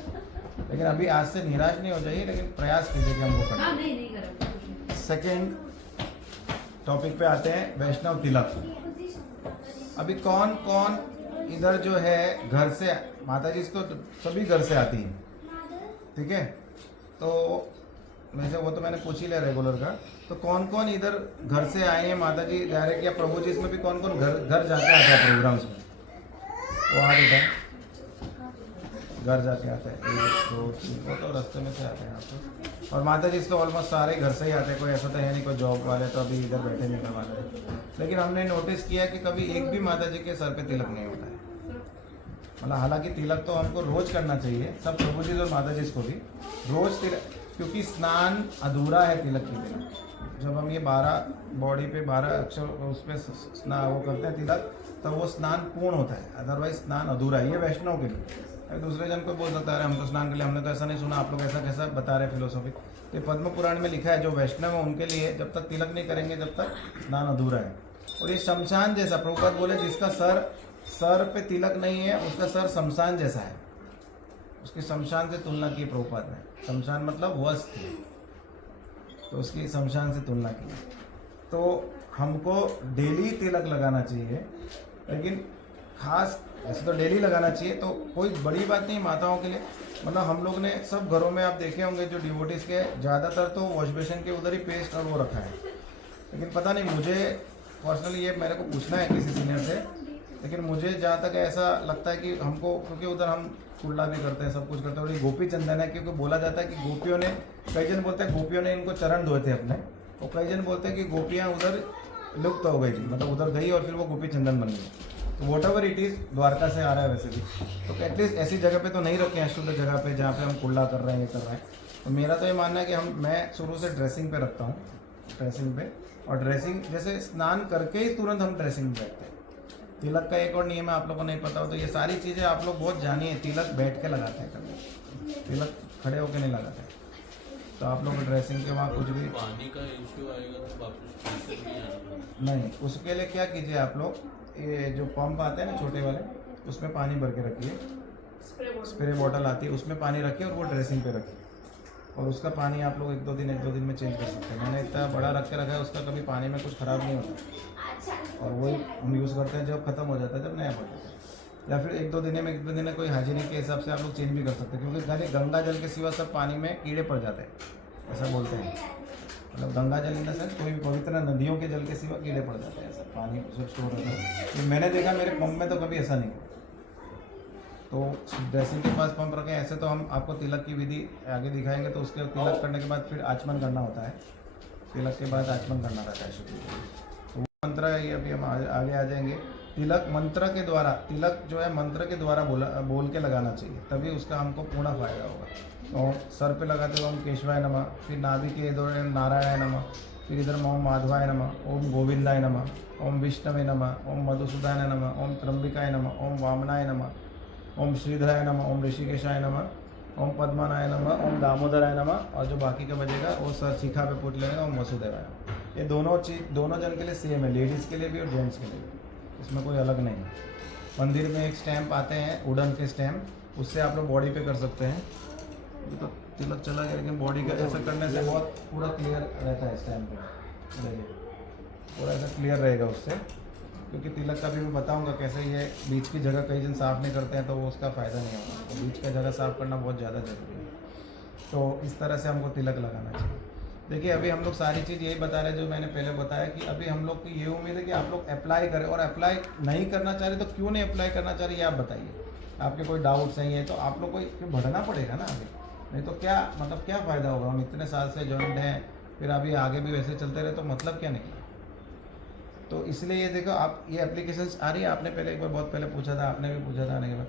लेकिन अभी आज से निराश नहीं हो जाइए, लेकिन प्रयास कीजिए कि हमको करना। सेकेंड टॉपिक पे आते हैं, वैष्णव तिलक। अभी कौन कौन इधर जो है घर से, माता जी तो सभी घर से आती हैं, ठीक है? तो वैसे वो तो मैंने पूछ ही लिया रेगुलर का। तो कौन कौन इधर घर से आए हैं माता जी डायरेक्ट, या प्रभु जी इसमें भी कौन कौन घर जाके आता है प्रोग्राम्स में? वो हाथ उठाए, घर जाके आता है। 1 2 3, वो तो रास्ते में से आते हैं आप। और माता जी तो ऑलमोस्ट सारे घर से ही आते हैं, कोई ऐसा तो है नहीं कोई जॉब वाले तो अभी इधर बैठे नहीं करवा रहे। लेकिन हमने नोटिस किया कि कभी एक भी माता जी के सर पे तिलक नहीं होता है। मतलब हालांकि तिलक तो हमको रोज करना चाहिए, सब प्रभु जी और माता जी को भी रोज तिलक, क्योंकि स्नान अधूरा है तिलक के बिना। जब हम ये 12 बॉडी पे 12 अक्षर उस पर स्नान वो करते हैं तिलक, तब वो स्नान पूर्ण होता है, अदरवाइज स्नान अधूरा है। ये वैष्णव के लिए। दूसरे जन को बोल सकता है हम तो स्नान के लिए, हमने तो ऐसा नहीं सुना, आप लोग ऐसा कैसा बता रहे फिलोसॉफी। तो पद्म पुराण में लिखा है जो वैष्णव है उनके लिए जब तक तिलक नहीं करेंगे जब तक स्नान अधूरा है। और ये शमशान जैसा, प्रभुपाद बोले जिसका सर पे तिलक नहीं है उसका सर शमशान जैसा है। उसकी शमशान से तुलना की प्रभुपाद ने। शमशान मतलब वस्त्र, तो उसकी शमशान से तुलना की। तो हमको डेली तिलक लगाना चाहिए, लेकिन खास ऐसे तो डेली लगाना चाहिए, तो कोई बड़ी बात नहीं माताओं के लिए। मतलब हम लोग ने सब घरों में आप देखे होंगे जो डिवोटीज के ज़्यादातर तो वॉश बेसिन के उधर ही पेस्ट और वो रखा है। लेकिन पता नहीं, मुझे पर्सनली ये मेरे को पूछना है किसी सीनियर से, लेकिन मुझे जहाँ तक ऐसा लगता है कि हमको, क्योंकि उधर हम कुल्ला भी करते हैं, सब कुछ करते हैं। और ये गोपी चंदन है, क्योंकि बोला जाता है कि गोपियों ने, कई जन बोलते हैं गोपियों ने इनको चरण धोए थे अपने, और कई जन बोलते हैं कि गोपियाँ उधर लुप्त हो गई थी, मतलब उधर गई और फिर वो गोपी चंदन बन गई। तो what ever it is, Dwarka से आ रहा है वैसे भी, तो एटलीस्ट ऐसी जगह पे तो नहीं रखे हैं, शुद्ध जगह पे जहाँ पे हम कुल्ला कर रहे हैं, ये कर रहे हैं। तो मेरा तो ये मानना है कि मैं शुरू से ड्रेसिंग पे रखता हूँ, ड्रेसिंग पे। और ड्रेसिंग जैसे स्नान करके ही तुरंत हम ड्रेसिंग पे बैठते हैं। तिलक का एक और नियम है, आप लोगों को नहीं पता हो तो ये सारी चीज़ें आप लोग बहुत जानिए। तिलक बैठ के लगाते हैं, कभी तिलक खड़े होकर नहीं लगाते हैं। तो आप लोग ड्रेसिंग के वहाँ कुछ भी पानी का इश्यू आएगा तो वापस टेंशन नहीं आना। नहीं, उसके लिए क्या कीजिए आप लोग, ये जो पंप आते हैं ना छोटे वाले, उसमें पानी भर के रखिए, स्प्रे बॉटल आती है उसमें पानी रखिए और वो ड्रेसिंग पे रखिए, और उसका पानी आप लोग एक दो दिन में चेंज कर सकते हैं। मैंने इतना बड़ा रख के रखा है, उसका कभी पानी में कुछ ख़राब नहीं होता, और वही हम यूज़ करते हैं जब ख़त्म हो जाता है, जब नया पड़ जाता है। या फिर एक दो दिन में कोई हाइजीनिक के हिसाब से आप लोग चेंज भी कर सकते हैं, क्योंकि खाली गंगा जल के सिवा सब पानी में कीड़े पड़ जाते हैं, ऐसा बोलते हैं। मतलब गंगा जल इन द सेंस कोई भी पवित्र नदियों के जल के सिवा कीड़े पड़ जाते हैं, ऐसा पानी जब स्टोर होता है। तो मैंने देखा मेरे पंप में तो कभी ऐसा नहीं हुआ। तो ड्रेसिंग के पास पंप रखें। ऐसे तो हम आपको तिलक की विधि आगे दिखाएंगे, तो उसके तिलक करने के बाद फिर आचमन करना होता है, तिलक के बाद आचमन करना रहता है शुरू। तो वो मंत्र है, ये अभी हम आगे आ जाएंगे। तिलक मंत्र के द्वारा, तिलक जो है मंत्र के द्वारा बोल के लगाना चाहिए, तभी उसका हमको पूर्ण फायदा होगा। तो सर पे लगाते हुए ओम केशवाय नमः, फिर नाभि के इधर नारायणाय नमः, फिर इधर ओम माधवाय नमः, ओम गोविंदाय नमः, ओम विष्णवे नमः, ओम मधुसूदनाय नमः, ओम त्र्यंबिकाय नमः, ओम वामनाय नमः, ओम श्रीधराय नमः, ओम ऋषिकेशाय नमः, ओम पद्मनाय नमः, ओम दामोदराय नमः, और जो बाकी का बजेगा वो सर शिखा पे पूछ लेगा, ओम वसुदेवाय नमः। ये दोनों चीज़ दोनों जन के लिए सेम है, लेडीज़ के लिए भी और जेंट्स के लिए भी, इसमें कोई अलग नहीं है। मंदिर में एक स्टैम्प आते हैं वुडन के स्टैम्प, उससे आप लोग बॉडी पे कर सकते हैं। ये तो तिलक चला गया, लेकिन बॉडी का ऐसा करने से बहुत पूरा क्लियर रहता है स्टैम्प पे, देखिए पूरा ऐसा क्लियर रहेगा उससे। क्योंकि तिलक का भी मैं बताऊंगा कैसे ये बीच की जगह कई जन साफ़ नहीं करते हैं, तो वो उसका फ़ायदा नहीं होगा। तो बीच का जगह साफ़ करना बहुत ज़्यादा ज़रूरी है। तो इस तरह से हमको तिलक लगाना चाहिए। देखिए अभी हम लोग सारी चीज़ यही बता रहे हैं जो मैंने पहले बताया, कि अभी हम लोग की ये उम्मीद है कि आप लोग अप्लाई करें, और अप्लाई नहीं करना चाह रहे तो क्यों नहीं अप्लाई करना चाह रहे ये आप बताइए। आपके कोई डाउट्स हैं ये तो आप लोग को क्यों बढ़ना पड़ेगा ना आगे, नहीं तो क्या मतलब क्या फ़ायदा होगा। हम इतने साल से जॉइंट हैं, फिर अभी आगे भी वैसे चलते रहे तो मतलब क्या निकला। तो इसलिए ये देखो आप ये एप्लीकेशंस आ रही है, आपने पहले एक बार बहुत पहले पूछा था, आपने भी पूछा था आने के बाद,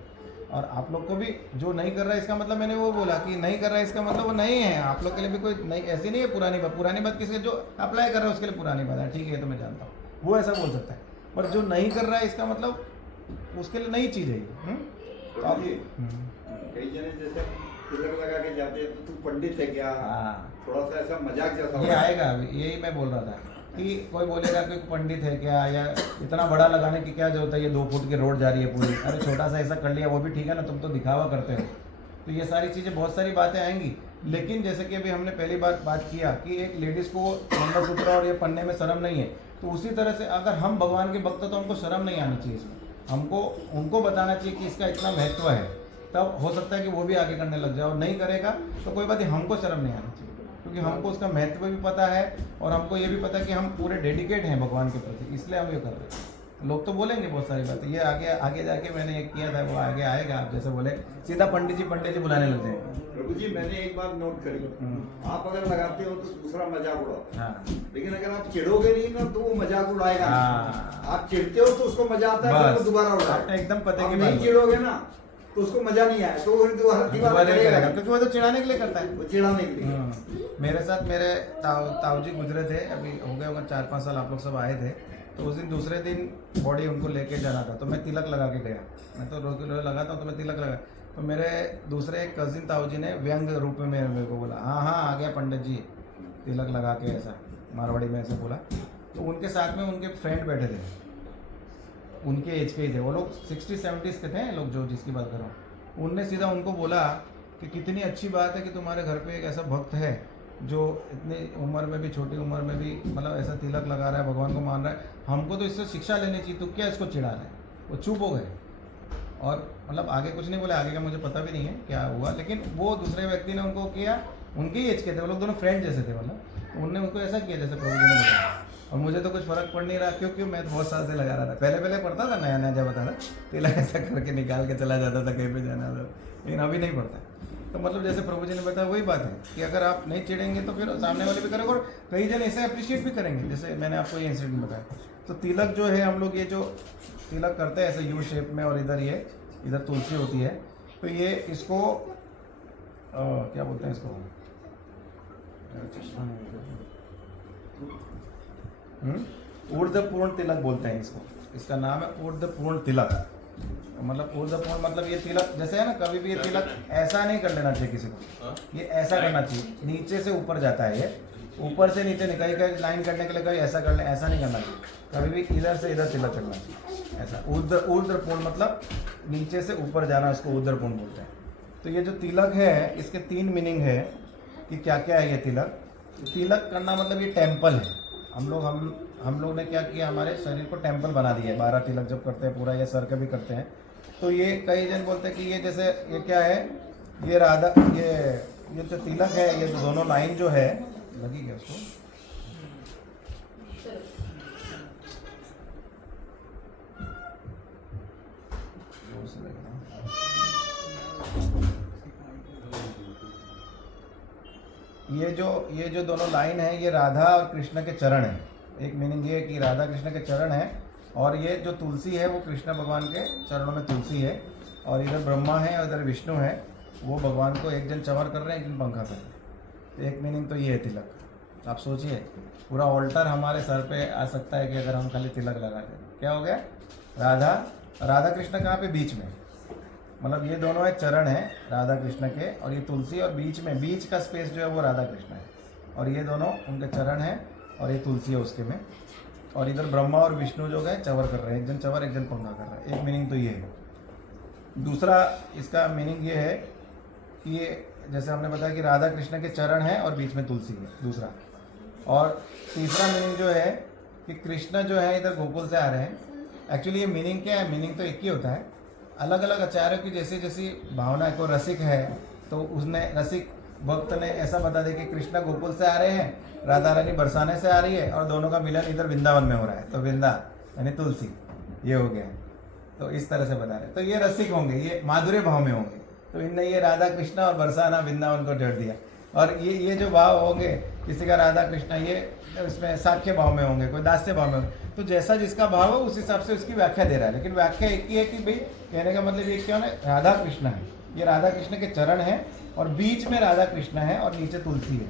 और आप लोग को भी जो नहीं कर रहा है इसका मतलब, मैंने वो बोला कि नहीं कर रहा है इसका मतलब वो नहीं है। आप लोग के लिए भी कोई नहीं, ऐसी नहीं है पुरानी बात किसी जो अप्लाई कर रहा है उसके लिए पुरानी बात है, ठीक है, तो मैं जानता हूँ वो ऐसा बोल सकता है, पर जो नहीं कर रहा है इसका मतलब उसके लिए नई चीज़ है ये। तो आप कई जने जैसे तिलक लगा के जाते हैं तो तू पंडित है क्या, हाँ थोड़ा सा ऐसा मजाक जैसा ये आएगा अभी, यही मैं बोल रहा था कि कोई बोलेगा कि पंडित है क्या, या इतना बड़ा लगाने की क्या जरूरत है, ये 2 फुट की रोड जा रही है पूरी, अरे छोटा सा ऐसा कर लिया वो भी ठीक है ना, तुम तो दिखावा करते हो। तो ये सारी चीज़ें बहुत सारी बातें आएंगी। लेकिन जैसे कि अभी हमने पहली बार बात किया कि एक लेडीज़ को मंगलसूत्र और ये पहनने में शर्म नहीं है, तो उसी तरह से अगर हम भगवान के भक्त हैं तो हमको शर्म नहीं आनी चाहिए इसमें, हमको उनको बताना चाहिए कि इसका इतना महत्व है, तब हो सकता है कि वो भी आगे करने लग जाए। और नहीं करेगा तो कोई बात नहीं, हमको शर्म नहीं आनी चाहिए, क्योंकि हमको उसका महत्व भी पता है और हमको ये भी पता है कि हम पूरे डेडिकेट हैं भगवान के प्रति, इसलिए हम ये कर रहे हैं। लोग तो बोलेंगे बहुत सारी बातें, ये आगे जाके मैंने ये किया था वो आगे आएगा। आप जैसे बोले सीधा पंडित जी बुलाने लग जाएंगे। प्रभु जी मैंने एक बात नोट करी, आप अगर लगाते हो तो दूसरा मजाक उड़ाओ, हाँ लेकिन अगर आप चिढ़ोगे नहीं ना तो वो मजाक उड़ाएगा। हाँ। आप चिढ़ते हो तो उसको मजा आता है, फिर वो दोबारा आपने उड़ाएगा। एकदम पते आप की नहीं बात चिढ़ोगे ना तो उसको मजा नहीं आया, तो वो फिर दोबारा करेगा, क्योंकि वो तो चिढ़ाने के लिए करता है। वो चिढ़ाने के लिए। मेरे साथ मेरे ताऊ जी गुजरे थे, अभी हो गए होंगे 4-5 साल, आप लोग सब आए थे। तो उस दिन दूसरे दिन बॉडी उनको लेके जाना था, तो मैं तिलक लगा के गया। मैं तो रोज लगाता हूँ, तो मैं तिलक लगा, तो मेरे दूसरे कजिन ताऊ जी ने व्यंग रूप में मेरे को बोला, हाँ हाँ आ गया पंडित जी तिलक लगा के, ऐसा मारवाड़ी में ऐसे बोला। तो उनके साथ में उनके फ्रेंड बैठे थे, उनके एज के ही थे वो लोग, 60-70s के थे लोग जो जिसकी बात कर रहा हूँ। उनने सीधा उनको बोला कि कितनी अच्छी बात है कि तुम्हारे घर पे एक ऐसा भक्त है जो इतनी उम्र में भी, छोटी उम्र में भी मतलब ऐसा तिलक लगा रहा है, भगवान को मान रहा है, हमको तो इससे शिक्षा लेनी चाहिए, तो क्या इसको चिढ़ा रहे। वो चुप हो गए और मतलब आगे कुछ नहीं बोले, आगे का मुझे पता भी नहीं है क्या हुआ, लेकिन वो दूसरे व्यक्ति ने उनको किया, उनके ही एज के थे वो लोग, दोनों फ्रेंड जैसे थे, मतलब उनने उनको ऐसा किया जैसे प्रभु जी ने बताया। और मुझे तो कुछ फर्क पड़ नहीं रहा, क्योंकि मैं तो बहुत साल से लगा रहा था, पहले पड़ता था नया नया, जब बता था तिलक ऐसा करके निकाल के चला जाता था कहीं पे जाना था, लेकिन अभी नहीं पड़ता। तो मतलब जैसे प्रभु जी ने बताया वही बात है कि अगर आप नहीं चिढ़ेंगे तो फिर सामने वाले भी करेंगे, और कई जन ऐसे अप्रिशिएट भी करेंगे, जैसे मैंने आपको ये इंसिडेंट बताया। तो तिलक जो है हम लोग ये जो तिलक करते हैं ऐसे यू शेप में, और इधर तुलसी होती है, तो ये इसको क्या बोलते हैं इसको, ऊर्ध्वपूर्ण तिलक बोलते हैं इसको, इसका नाम है ऊर्ध्वपूर्ण तिलक। मतलब ऊर्ध्वपूर्ण मतलब ये तिलक जैसे है ना, कभी भी ये तिलक ऐसा नहीं कर लेना चाहिए किसी को, हाँ? ये ऐसा करना चाहिए, नीचे से ऊपर जाता है ये, ऊपर से नीचे नहीं, कहीं लाइन करने के लिए कहीं ऐसा कर ले, ऐसा नहीं करना चाहिए, कभी भी इधर से इधर तिलक करना चाहिए ऐसा। ऊर्ध्वपूर्ण मतलब नीचे से ऊपर जाना, उसको ऊर्ध्वपूर्ण बोलते हैं। तो ये जो तिलक है इसके 3 मीनिंग है कि क्या क्या है ये तिलक। तिलक करना मतलब ये टेम्पल है। हम लोग ने क्या किया, हमारे शरीर को टेम्पल बना दिया है। 12 तिलक जब करते हैं पूरा, ये सर का भी करते हैं, तो ये कई जन बोलते हैं कि ये जैसे ये क्या है, ये राधा, ये जो तिलक है, ये दोनों लाइन जो है, लगी क्या उसको, ये जो दोनों लाइन है, ये राधा और कृष्ण के चरण है। एक मीनिंग ये है कि राधा कृष्ण के चरण है, और ये जो तुलसी है वो कृष्ण भगवान के चरणों में तुलसी है, और इधर ब्रह्मा है और इधर विष्णु है, वो भगवान को एक जन चंवर कर रहे हैं, एक जन पंखा कर रहे हैं। तो एक मीनिंग तो ये है तिलक। आप सोचिए पूरा ऑल्टर हमारे सर पे आ सकता है कि अगर हम खाली तिलक लगा दें। क्या हो गया, राधा कृष्ण कहाँ पे, बीच में, मतलब ये दोनों है चरण है राधा कृष्ण के, और ये तुलसी, और बीच का स्पेस जो है वो राधा कृष्ण है, और ये दोनों उनके चरण है, और ये तुलसी है उसके में, और इधर ब्रह्मा और विष्णु जो है चंवर कर रहे हैं, एक जन चंवर एक जन पंखा कर रहा है। एक मीनिंग तो ये है। दूसरा इसका मीनिंग ये है कि ये जैसे हमने बताया कि राधा कृष्ण के चरण है और बीच में तुलसी है, दूसरा। और तीसरा मीनिंग जो है कि कृष्ण जो है इधर गोकुल से आ रहे हैं। एक्चुअली ये मीनिंग क्या है, मीनिंग तो एक ही होता है, अलग अलग आचार्यों की जैसी जैसी भावना है। कोई रसिक है तो उसने, रसिक भक्त ने ऐसा बता दिया कि कृष्ण गोकुल से आ रहे हैं, राधा रानी बरसाने से आ रही है, और दोनों का मिलन इधर वृंदावन में हो रहा है, तो वृंदा यानी तुलसी ये हो गया। तो इस तरह से बता रहे, तो ये रसिक होंगे, ये माधुर्य भाव में होंगे। तो इनने ये राधा कृष्ण और बरसाना वृंदावन को जोड़ दिया। और ये जो भाव होंगे, किसी का राधा कृष्ण, ये इसमें साख्य भाव में होंगे, कोई दास्य भाव में होंगे। तो जैसा जिसका भाव है उस हिसाब से उसकी व्याख्या दे रहा है, लेकिन व्याख्या एक ही है कि भाई कहने का मतलब ये क्या है, राधा कृष्ण है, ये राधा कृष्ण के चरण है, और बीच में राधा कृष्ण है और नीचे तुलसी है,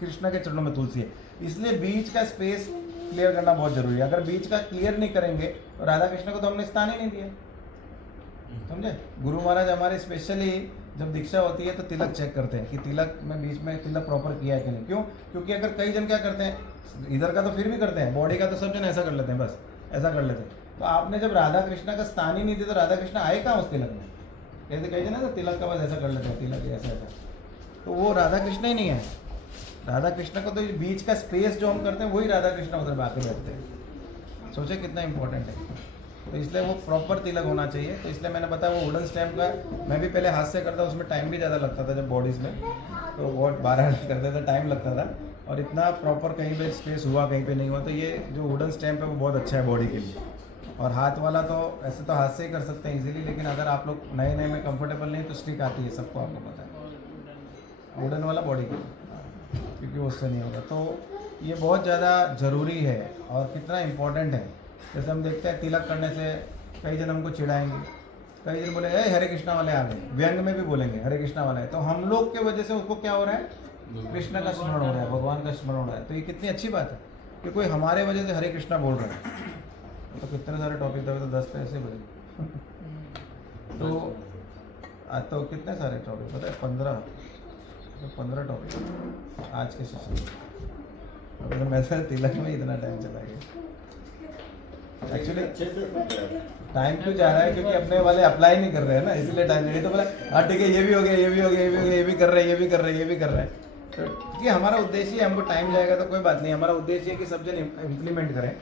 कृष्ण के चरणों में तुलसी है। इसलिए बीच का स्पेस क्लियर करना बहुत जरूरी है। अगर बीच का क्लियर नहीं करेंगे तो राधा कृष्ण को तो हमने स्थान ही नहीं दिया, समझे। गुरु महाराज हमारे स्पेशली जब दीक्षा होती है तो तिलक चेक करते हैं कि तिलक में बीच में तिलक प्रॉपर किया है कि नहीं। क्यों? क्योंकि अगर कई जन क्या करते हैं, इधर का तो फिर भी करते हैं, बॉडी का तो सब जन ऐसा कर लेते हैं, बस ऐसा कर लेते हैं। तो आपने जब राधा कृष्ण का स्थान ही नहीं दिया तो राधा कृष्ण आए कहाँ उस तिलक में? कहते कई जन है ना तिलक का बस ऐसा कर लेते हैं, तिलक ऐसा ऐसा, तो वो राधा कृष्ण ही नहीं है। राधा कृष्ण को तो बीच का स्पेस जो हम करते हैं वही राधा कृष्ण उधर बाकी बैठते हैं। सोचे कितना इंपॉर्टेंट है। तो इसलिए वो प्रॉपर तिलक होना चाहिए। तो इसलिए मैंने बताया वो वुडन स्टैम्प का मैं भी पहले हाथ से करता, उसमें टाइम भी ज़्यादा लगता था जब बॉडीज़ में, तो बहुत 12 करते थे, टाइम लगता था, और इतना प्रॉपर कहीं पे स्पेस हुआ कहीं पे नहीं हुआ। तो ये जो वुडन स्टैम्प है वो बहुत अच्छा है बॉडी के लिए। और हाथ वाला तो ऐसे तो हाथ से ही कर सकते हैं इजीली, लेकिन अगर आप लोग नए नए में कंफर्टेबल नहीं तो स्टिक आती है, सबको आपको पता है, वुडन वाला बॉडी के लिए, क्योंकि उससे नहीं होगा। तो ये बहुत ज़्यादा ज़रूरी है और कितना इम्पोर्टेंट है। जैसे हम देखते हैं तिलक करने से कई जन हमको चिढ़ाएंगे, कई जन बोले हरे कृष्णा वाले आ गए, व्यंग में भी बोलेंगे हरे कृष्णा वाले, तो हम लोग के वजह से उसको क्या हो रहा है, कृष्ण का स्मरण हो रहा है, भगवान का स्मरण हो रहा है। तो ये कितनी अच्छी बात है कि कोई हमारे वजह से हरे कृष्णा बोल रहा है। तो कितने सारे टॉपिक थे, तो 10 तो ऐसे बोले तो कितने सारे टॉपिक पता है, 15 टॉपिक आज के सेशन में। मैं तो तिलक में इतना टाइम चला गया। एक्चुअली टाइम क्यों जा रहा है, क्योंकि अपने वाले अप्लाई नहीं कर रहे हैं ना, इसलिए टाइम नहीं। तो बोला हाँ ठीक है, ये भी हो गया, ये भी हो गया, ये भी हो गया, ये भी कर रहे हैं, ये भी कर रहे हैं, ये भी कर रहे हैं। तो क्योंकि हमारा उद्देश्य है, हमको टाइम जाएगा तो कोई बात नहीं, हमारा उद्देश्य है कि सब जन इम्प्लीमेंट करें।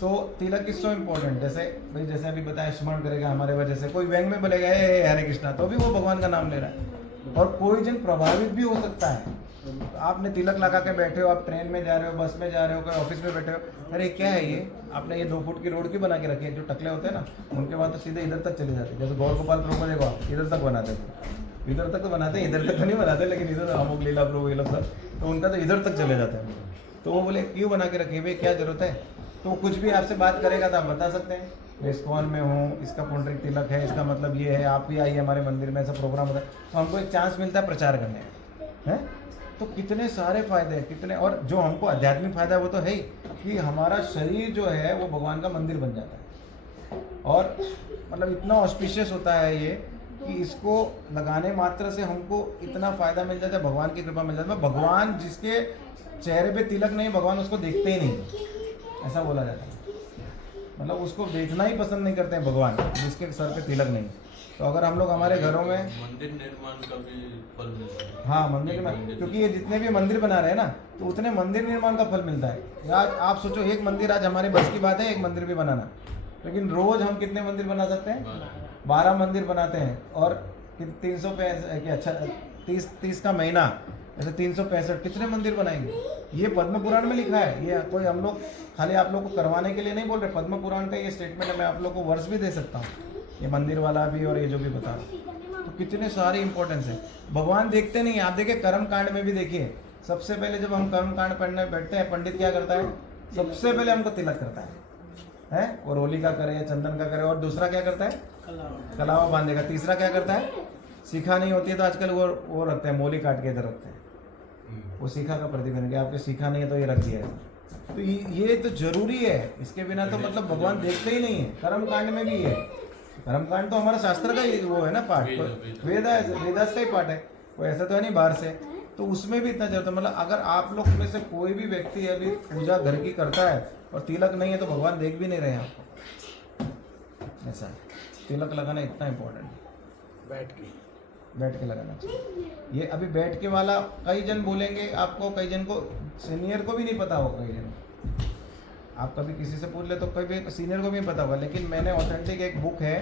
तो तिलक इज सो इम्पोर्टेंट। जैसे भाई जैसे अभी बताया, स्मरण करेगा हमारे वजह से, कोई व्यंग में बोलेगा हरे कृष्णा, तो भी वो भगवान का नाम ले रहा है। और कोई जन प्रभावित भी हो सकता है। तो आपने तिलक लगा के बैठे हो, आप ट्रेन में जा रहे हो, बस में जा रहे हो, कोई ऑफिस में बैठे हो, अरे क्या है ये, आपने ये 2 फुट की रोड की बना के रखी है। जो टकले होते हैं ना, उनके बाद तो सीधे इधर तक चले जाते हैं। जैसे गौर गोपाल प्रभु को देखो आप, इधर तक बनाते थे, इधर तक तो बनाते हैं, इधर तक तो नहीं बनाते, लेकिन इधर अमुक लीला प्रभु ये लोग सब, तो उनका तो इधर तक चले जाते हैं। तो वो बोले क्यों बना के रखे भाई, क्या जरूरत है? तो कुछ भी आपसे बात करेगा तो आप बता सकते हैं, मैं इस्कॉन में हूँ, इसका पुंडरीक तिलक है, इसका मतलब ये है, आप भी आइए हमारे मंदिर में, ऐसा प्रोग्राम होता है। तो हमको एक चांस मिलता है प्रचार करने का, है। तो कितने सारे फायदे हैं, कितने। और जो हमको आध्यात्मिक फायदा है वो तो है ही कि हमारा शरीर जो है वो भगवान का मंदिर बन जाता है। और मतलब इतना ऑस्पिशियस होता है ये कि इसको लगाने मात्र से हमको इतना फायदा मिल जाता है, भगवान की कृपा मिल जाती है। भगवान जिसके चेहरे पे तिलक नहीं, भगवान उसको देखते ही नहीं, ऐसा बोला जाता है। मतलब उसको देखना ही पसंद नहीं करते हैं भगवान, जिसके सर पे तिलक नहीं। तो अगर हम लोग हमारे घरों में मंदिर निर्माण का भी फल मिलता है। हाँ मंदिर में, क्योंकि ये जितने भी मंदिर बना रहे हैं ना, तो उतने मंदिर निर्माण का फल मिलता है। आज आप सोचो, एक मंदिर आज हमारे बस की बात है एक मंदिर भी बनाना, लेकिन रोज हम कितने मंदिर बना सकते हैं? 12 मंदिर बनाते हैं। और 365 अच्छा 30 का महीना, ऐसे 365 कितने मंदिर बनाएंगे? ये पद्म पुराण में लिखा है। ये कोई हम लोग खाली आप लोग को करवाने के लिए नहीं बोल रहे, पद्म पुराण का ये स्टेटमेंट है। मैं आप लोग को वर्ष भी दे सकता हूँ, ये मंदिर वाला भी और ये जो भी बता रहा हूँ। तो कितने सारे इंपॉर्टेंस है। भगवान देखते नहीं है। आप देखिए कर्म कांड में भी देखिए, सबसे पहले जब हम कर्म कांड पढ़ने बैठते हैं, पंडित क्या करता है? सबसे पहले हमको तिलक करता है, और होली का करे या चंदन का करे, और दूसरा क्या करता है? कलावा बांधेगा। तीसरा क्या करता है? सीखा नहीं होती है तो आजकल वो रखते हैं, मोली काट के इधर रखते हैं, वो सीखा का प्रतीक है कि आपके सीखा नहीं है तो ये रख दिया है। तो ये तो जरूरी है, इसके बिना तो मतलब भगवान देखते ही नहीं है। कर्म कांड में भी है, कर्म कांड तो हमारा शास्त्र का ही वो है ना पाठ, वेदास का ही पाठ है, कोई ऐसा तो है नहीं बाहर से। तो उसमें भी इतना जरूरत है। मतलब अगर आप लोग में से कोई भी व्यक्ति अभी पूजा घर की करता है और तिलक नहीं है तो भगवान देख भी नहीं रहे आपको, ऐसा है। तिलक लगाना इतना इम्पोर्टेंट है, बैठ के लगाना चाहिए। ये अभी बैठ के वाला कई जन बोलेंगे आपको, कई जन को सीनियर को भी नहीं पता होगा, कई जन आप कभी किसी से पूछ ले तो कभी सीनियर को भी पता होगा। लेकिन मैंने ऑथेंटिक एक बुक है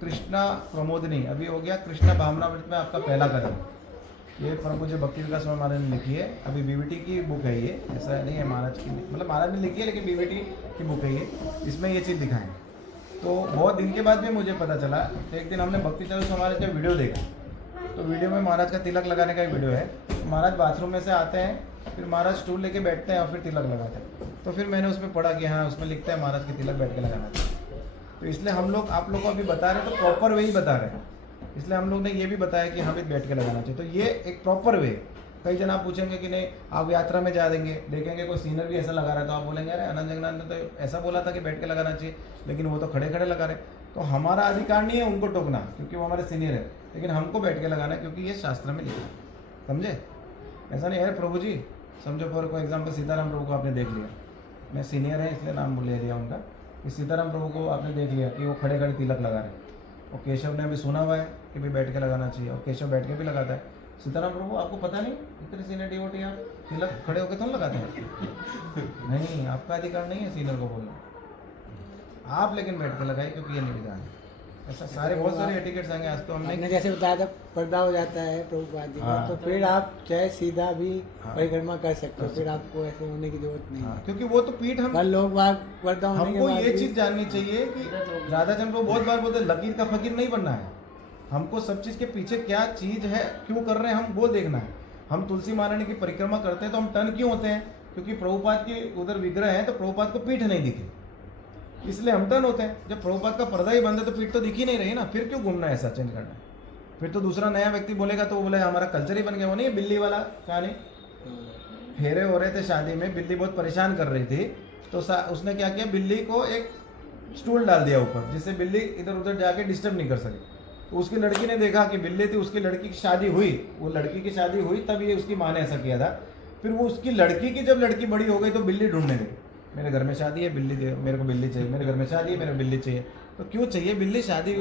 कृष्णा प्रमोदनी, अभी हो गया कृष्णा भावनामृत में आपका पहला कदम, ये परम पूज्य भक्ति विकास स्वामी महाराज ने लिखी है। अभी बीवीटी की बुक है ये, ऐसा नहीं है महाराज की, मतलब महाराज ने लिखी है लेकिन बीवीटी की बुक है ये। इसमें ये चीज़ दिखाएं। तो बहुत दिन के बाद भी मुझे पता चला, तो एक दिन हमने भक्ति चैनल से महाराज का वीडियो देखा, तो वीडियो में महाराज का तिलक लगाने का ही वीडियो है। महाराज बाथरूम में से आते हैं, फिर महाराज स्टूल लेके बैठते हैं और फिर तिलक लगाते हैं। तो फिर मैंने उसमें पढ़ा कि हाँ उसमें लिखता है महाराज की तिलक बैठ के लगाना चाहिए। तो इसलिए हम लोग आप लोग को अभी बता रहे हैं तो प्रॉपर वे ही बता रहे हैं, इसलिए हम लोग ने ये भी बताया कि हाँ भी बैठ के लगाना चाहिए। तो ये एक प्रॉपर वे। कई जन आप पूछेंगे कि नहीं आप यात्रा में जा देंगे, देखेंगे कोई सीनियर भी ऐसा लगा रहा है तो आप बोलेंगे अरे आनंद जगन्नाथ ने तो ऐसा बोला था कि बैठ के लगाना चाहिए, लेकिन वो तो खड़े खड़े लगा रहे। तो हमारा अधिकार नहीं है उनको टोकना, क्योंकि वो हमारे सीनियर है, लेकिन हमको बैठ के लगाना है क्योंकि ये शास्त्र में लिखा है, समझे? ऐसा नहीं है प्रभु जी, समझो फॉर कोई एग्जाम्पल सीताराम प्रभु को आपने देख लिया, मैं सीनियर है इसलिए नाम ले लिया उनका, कि सीताराम प्रभु को आपने देख लिया कि वो खड़े खड़े तिलक लगा रहे हैं, और केशव ने अभी सुना हुआ है कि भाई बैठ के लगाना चाहिए, और केशव बैठ के भी लगाता है। सीताराम प्रभु आपको पता नहीं, इतने सीनियर डिवोटी आप तिलक खड़े होकर तो लगाते हैं? नहीं, आपका अधिकार नहीं है सीनियर को बोलना, आप लेकिन बैठ के लगाए क्योंकि ये निर्धान है। ऐसा सारे बहुत सारे एटिकेट्स आएंगे। आज तो हमने जैसे बताया था पर्दा हो जाता है प्रभुपाद जी का, हाँ। तो फिर आप चाहे सीधा भी हाँ। परिक्रमा कर सकते हो, फिर आपको ऐसे होने की जरूरत नहीं है। क्योंकि वो तो पीठ हम पर लोग बाग पर्दा होने के हमको बाद ये भी- चीज जाननी चाहिए कि राधा चंद्र को बहुत बार बोलते हैं लकीर का फकीर नहीं बनना है, हमको सब चीज के पीछे क्या चीज है, क्यों कर रहे हैं हम वो देखना है। हम तुलसी महारानी की परिक्रमा करते हैं तो हम टर्न क्यों होते हैं? क्योंकि प्रभुपाद के उधर विग्रह है तो प्रभुपाद को पीठ नहीं दिखी, इसलिए हम टर्न होते हैं। जब प्रभुपाद का पर्दा ही बंद है तो पीठ तो दिख ही नहीं रही ना, फिर क्यों घूमना है, ऐसा चेंज करना है? फिर तो दूसरा नया व्यक्ति बोलेगा तो वो बोले हमारा कल्चर ही बन गया। वो नहीं है बिल्ली वाला कहानी, फेरे हो रहे थे शादी में, बिल्ली बहुत परेशान कर रही थी, तो उसने क्या किया, बिल्ली को एक स्टूल डाल दिया ऊपर, जिससे बिल्ली इधर उधर जाके डिस्टर्ब नहीं कर सके। तो उसकी लड़की ने देखा कि बिल्ली थी, उसकी लड़की की शादी हुई, वो लड़की की शादी हुई तब ये उसकी माँ ने ऐसा किया था। फिर वो उसकी लड़की की जब लड़की बड़ी हो गई तो बिल्ली ढूंढने गई, मेरे घर में शादी है बिल्ली दे, मेरे को बिल्ली चाहिए, मेरे घर में शादी है मेरे को बिल्ली चाहिए। तो क्यों चाहिए बिल्ली? शादी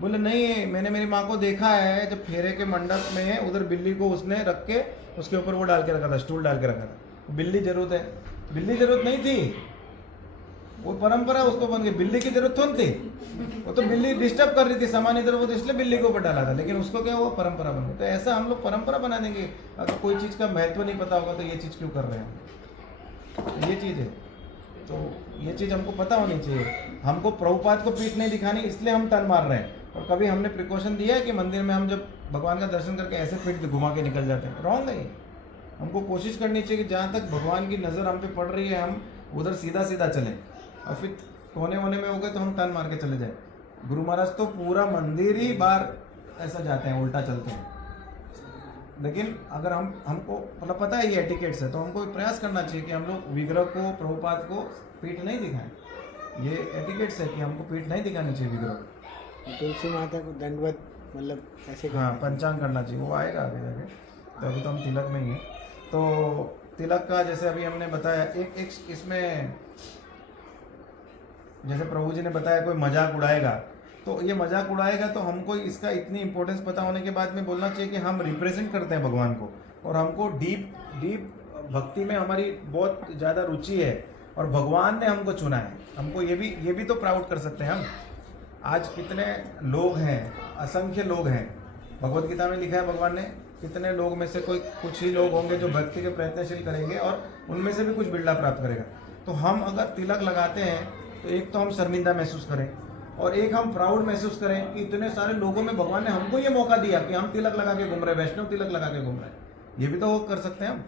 बोले नहीं, मैंने मेरी माँ को देखा है जब फेरे के मंडप में है उधर बिल्ली को उसने रख के उसके ऊपर वो डाल के रखा था, स्टूल डाल के रखा था। बिल्ली जरूरत है, बिल्ली जरूरत नहीं थी, वो परंपरा उसको बन गई। बिल्ली की जरूरत थोड़ी थी, वो तो बिल्ली डिस्टर्ब कर रही थी सामान इधर वो, इसलिए बिल्ली को ऊपर डाला था, लेकिन उसको क्या हुआ, परंपरा बन गई। तो ऐसा हम लोग परंपरा बना देंगे। अगर कोई चीज़ का महत्व नहीं पता होगा तो ये चीज़ क्यों कर रहे हैं, तो ये चीज़ है। तो ये चीज़ हमको पता होनी चाहिए। हमको प्रभुपाद को पीठ नहीं दिखानी, इसलिए हम टर्न मार रहे हैं। और कभी हमने प्रिकॉशन दिया है कि मंदिर में हम जब भगवान का दर्शन करके ऐसे पीठ घुमा के निकल जाते हैं? रॉन्ग है। हमको कोशिश करनी चाहिए कि जहाँ तक भगवान की नज़र हम पे पड़ रही है हम उधर सीधा सीधा चलें, और फिर कोने वोने में हो गए तो हम टर्न मार के चले जाए। गुरु महाराज तो पूरा मंदिर ही बार ऐसा जाते हैं, उल्टा चलते हैं। लेकिन अगर हमको मतलब पता है ये एटिकेट्स है, तो हमको प्रयास करना चाहिए कि हम लोग विग्रह को, प्रभुपाद को पीठ नहीं दिखाएं। ये एटिकेट्स है कि हमको पीठ नहीं दिखानी चाहिए विग्रह। तुलसी माता को दंडवत मतलब ऐसे हाँ करना पंचांग करना चाहिए, वो आएगा आगे जाके। तो अभी तो हम तिलक में ही हैं। तो तिलक का जैसे अभी हमने बताया, एक इसमें जैसे प्रभु जी ने बताया कोई मजाक उड़ाएगा, तो ये मजाक उड़ाएगा तो हमको इसका इतनी इंपॉर्टेंस पता होने के बाद में बोलना चाहिए कि हम रिप्रेजेंट करते हैं भगवान को, और हमको डीप भक्ति में हमारी बहुत ज़्यादा रुचि है, और भगवान ने हमको चुना है। हमको ये भी तो प्राउड कर सकते हैं हम। आज कितने लोग हैं, असंख्य लोग हैं। भगवत गीता में लिखा है भगवान ने, कितने लोग में से कोई कुछ ही लोग होंगे जो भक्ति के प्रयत्नशील करेंगे और उनमें से भी कुछ बिरला प्राप्त करेगा। तो हम अगर तिलक लगाते हैं तो एक तो हम शर्मिंदा महसूस करें, और एक हम प्राउड महसूस करें कि इतने सारे लोगों में भगवान ने हमको ये मौका दिया कि हम तिलक लगा के घूम रहे हैं, वैष्णव तिलक लगा के घूम रहे हैं। ये भी तो कर सकते हैं